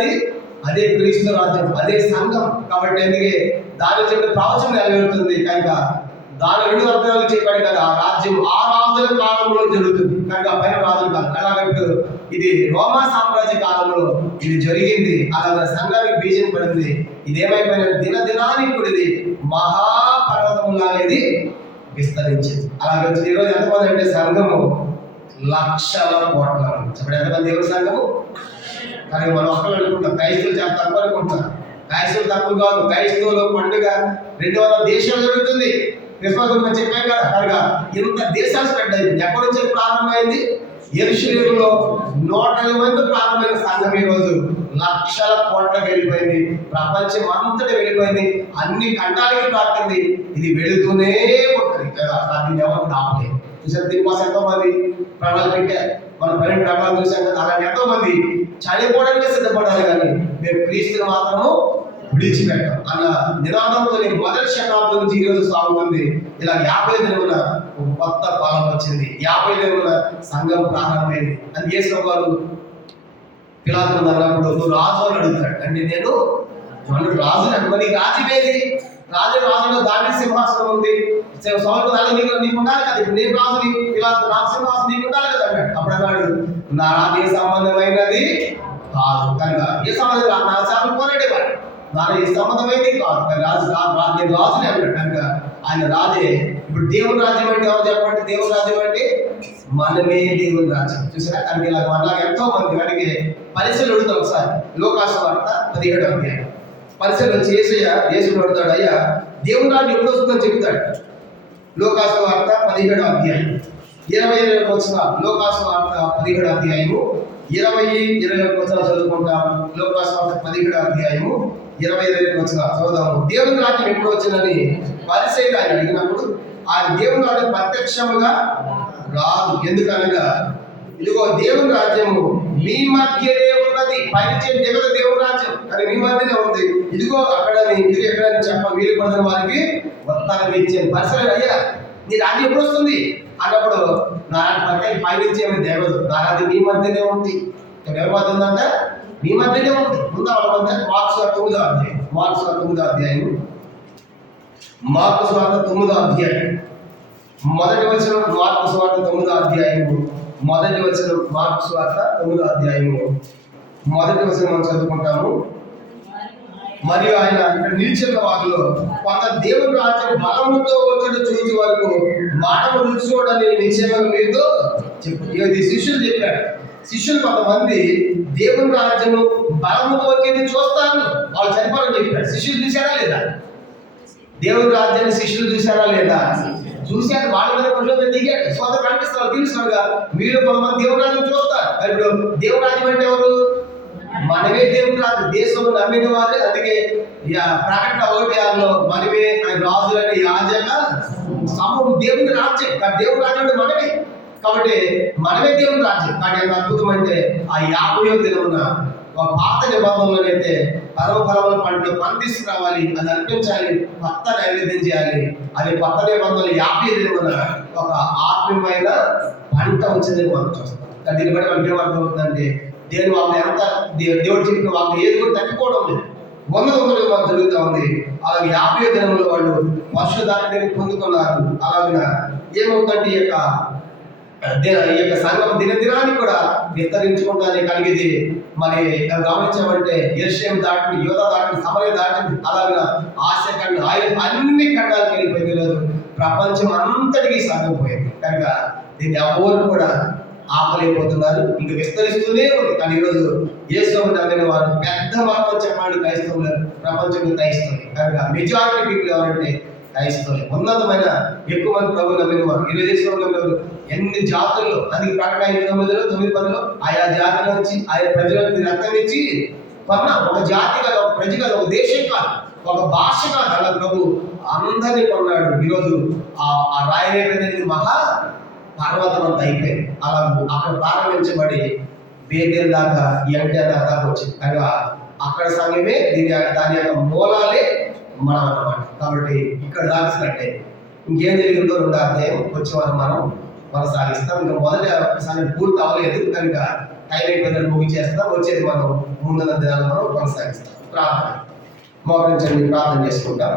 అదే క్రీస్తు రాజ్యం, అదే సంఘం. కాబట్టి అందుకే దాని చెప్పే ప్రవచనం నెరవేరుతుంది. కనుక దాని 2 అర్థాలు చెప్పాడు కదా. ఆ రాజ్యం ఆ రాజుల కాలంలో జరుగుతుంది. కనుక పైన రాజుల కాలం అలాగట్టు ఇది రోమా సామ్రాజ్య కాలంలో ఇది జరిగింది. అలాగే సంఘానికి బీజం పడింది. ఇదేమైపోయిన దినానికి కూడా ఇది మహాపర్వతంలాగా ఇది విస్తరించింది. అలాగే వచ్చింది. ఈరోజు ఎంతమంది అంటే సంఘము లక్షల కోట్ల మంది. చెప్పండి ఎంతమంది దేవుని సంఘము? కానీ మనం ఒక్కరు అనుకుంటాం క్రైస్తవులు చాలా తక్కువ అనుకుంటాం. క్రైస్తవులు తక్కువ కాదు. క్రైస్తవులు పండుగ 200 దేశాలు జరుగుతుంది. క్రిస్మస్ గురించి చెప్పాం కదా. కనుక ఇంత దేశాలు స్ప్రెడ్ అయింది. ఎక్కడి నుంచి ప్రారంభమైంది? యెరూషలేములో 120 మంది ప్రారంభమైన సంఘం ఈరోజు లక్షల కోట్లకు వెళ్ళిపోయింది. ప్రపంచం అంతటా వెళ్ళిపోయింది. అన్ని ఖండాలకి ప్రాప్తింది. ఇది వెళుతూనే ఉంటుంది కదా. దీన్ని ఎవరు ఆపలేదు. చూసారు దీనికోసం ఎంతో మంది ప్రాణాలు పెట్టారు. మనం 12 ప్రాణాలు చూసాం కదా. అలాగే ఎంతో మంది చనిపోవడానికి సిద్ధపడాలి, కానీ మేము క్రీస్తుని మాత్రము విడిచిపెట్టాం అన్న నినాదంతో మొదటి శతాబ్దం నుంచి ఈరోజు సాగుతుంది. ఇలా 50 ఒక కొత్త కాలం వచ్చింది. 50 సంఘం ప్రారంభమైంది. అది యేసు గారు పిలాతు అన్నప్పుడు నువ్వు రాజు అని అడుగుతాడు. అంటే నేను రాజుని అనుకోని రాజువేది, రాజులో దాని సింహాసనం ఉంది, సౌలు రాజు నీకు ఉండాలి కదా, ఇప్పుడు నేను రాజుని, పిలాతు నాకు సింహాసనం నీకు ఉండాలి కదా అన్నాడు. అప్పుడు అన్నాడు నా రాజు సంబంధమైనది కాదు కనుక ఏ సంబంధం నా సార్లు పోరాడేవాడు, నాకు ఈ సంబంధమైంది కాదు రాజు నేను రాజుని అన్నాడు కనుక ఆయన రాజే. ఇప్పుడు దేవుని రాజ్యం అంటే ఎవరు చెప్పండి? దేవుని రాజ్యం అంటే మనమే దేవుని రాజ్యం. చూసారా? కనుక ఇలా మనలా ఎంతో మంది వాటికి పరిశీలన అడుగుతాం. ఒకసారి లోకాసు వార్త 17వ అధ్యాయం పరిశీలన వచ్చి యేసుడు అడుగుతాడు, అయ్యా దేవుని రాజ్యం ఎప్పుడు వస్తుందని చెప్తాడు. లోకాసు వార్త 17వ అధ్యాయం 20 వచ్చిన లోకాసు వార్త 17వ అధ్యాయము 20 వచ్చిన చదువుకుంటాం. లోకాసు వార్త 17వ అధ్యాయము 20 వచ్చిన చదువుదాము. దేవుని రాజ్యం ఎప్పుడు వచ్చిందని పరిశీలన ఆయన అడిగినప్పుడు ఆయన దేవుని రాజ్యం ప్రత్యక్షముగా రాదు, ఎందుకనగా ఇదిగో దేవుని రాజ్యము మీ మధ్యనే ఉన్నది. పైన దిగదు దేవుని రాజ్యం, కానీ మీ మధ్యనే ఉంది. ఇదిగో అక్కడని ఇది ఎక్కడని చెప్ప వీలు పడిన వారికి వస్తాను ఇచ్చాను. పరిశీలన అయ్యా నీ రాజ్యం ఎప్పుడు వస్తుంది అన్నప్పుడు నా ప్రత్యేక పైన దేవదు, నా రాజ్యం మీ మధ్యనే ఉంది. ఎవరి మధ్య ఉందంటే మీ మధ్యనే ఉంది. ముందు వాళ్ళ మధ్య మార్క్స్ 9వ అధ్యాయం మార్క్స్ 9వ అధ్యాయం మార్కు సువార్త 9వ అధ్యాయం మొదటి వచనం మార్కు సువార్త 9వ అధ్యాయము మొదటి వచనం మార్కు సువార్త 9వ అధ్యాయము మొదటి వచనం మనం చదువుకుంటాము. మరియు ఆయన ఇక్కడ నిలిచిన వారిలో కొంత దేవుని రాజ్యం బలముతో వచ్చి చూసి వరకు మాటము రుచి చూడని నిశ్చయంగా మీతో చెప్పు. ఇది శిష్యులు చెప్పారు. శిష్యులు కొంతమంది దేవుని రాజ్యము బలముతో వచ్చేది చూస్తారు, వాళ్ళు చనిపోవాలని చెప్పారు. శిష్యులు చూసారా లేదా? దేవుని రాజ్యాన్ని శిష్యులు చూసారా లేదా? చూశారు. వాళ్ళ మీద కొంచెం దిగాడు. సొంత కనిపిస్తారు, తెలుసుగా మీరు కొంతమంది దేవుని రాజ్యం చూస్తారు. ఇప్పుడు దేవుని రాజ్యం అంటే ఎవరు? మనమే దేవుని రాజు. దేశంలో నమ్మిన వారే. అందుకే ప్రకటన 1:6 మనమే రాజులని యాజక సమూహం దేవుని రాజ్యం. దేవుని రాజ్యం అంటే మనమే. కాబట్టి మనమే దేవుని రాజ్యం. కానీ ఎంత అద్భుతం అంటే ఆ 50వ దినమున ఒక పాత నిబంధనలోనైతే పర్వఫలముల పంటలు పంపిస్తూ రావాలి, అది అర్పించాలి, కొత్త నైవేద్యం చేయాలి. అది కొత్త నిబంధనలు 50 దినమున ఒక ఆత్మీయమైన పంట వచ్చిందని మనం చూస్తాం. దీన్ని బట్టి మనకి ఏమర్థం అవుతుందంటే దేవుని వాళ్ళు ఎంత దేవుడు చెప్పిన వాళ్ళు ఏది కూడా తగ్గిపోవడం లేదు, వందలు మాకు జరుగుతూ ఉంది. అలాగే 50వ దినంలో వాళ్ళు వర్షధారని పొందుతున్నారు. అలాగే ఏమవుతుందంటే ఈ యొక్క సంఘం దినదినానికి కూడా విస్తరించుకుంటానే కలిగేది. మరి గమనించామంటే యెరూషలేము దాటిని, యోధా దాటిని, సమరయ దాటిని, అలాగే ఆసియా ఖండం, అన్ని ఖండాలకు వెళ్ళిపోయింది. లేదు ప్రపంచం అంతటికీ సంఘం పోయింది. కనుక దీన్ని ఎవరు కూడా ఆపలేకపోతున్నారు, ఇంకా విస్తరిస్తూనే ఉంది. కానీ ఈరోజు యేసుని నమ్మిన వారు పెద్ద మార్గం చెప్పండి క్రైస్తవులు ప్రపంచంలో క్రైస్తవులు. కనుక మెజారిటీ పీపుల్ ఎవరంటే క్రైస్తవులు. ఉన్నతమైన ఎక్కువ మంది ప్రభు నమ్మిన వారు. ఈరోజు దేశంలో ఎన్ని జాతుల్లో, అందుకే ప్రకటన 8:9, 9:10 ఆయా జాతుల నుంచి ఆయా ప్రజలకు రక్తం ఇచ్చి కొన్న ఒక జాతి కాదు, ఒక ప్రజ కాదు, ఒక దేశం కాదు, ఒక భాష కాదు, అలా ప్రభు అందరినీ కొన్నాడు. ఈరోజు ఆ రాయవేది మహా పర్వతం అంతా అయిపోయింది. అలా అక్కడ ప్రారంభించబడి బేతేల్ దాకా, ఎన్టీఆర్ దాకా వచ్చింది. కనుక అక్కడ సంఘమే దాని యొక్క మూలాలే మనం అన్నమాట. కాబట్టి ఇక్కడ దాచినట్టే ఇంకేం జరిగిందో 2వ అధ్యాయం వచ్చే వారం మనం కొనసాగిస్తాం. ఇంకా మొదటి సంగతి పూర్తి అవ్వలేదు కనుక టైం అయిపోయిందని ముగించేస్తాం. వచ్చేది మనం ముందున్న దినాలు మనం కొనసాగిస్తాం. ప్రార్థన మోకరించండి, ప్రార్థన చేసుకుంటాం.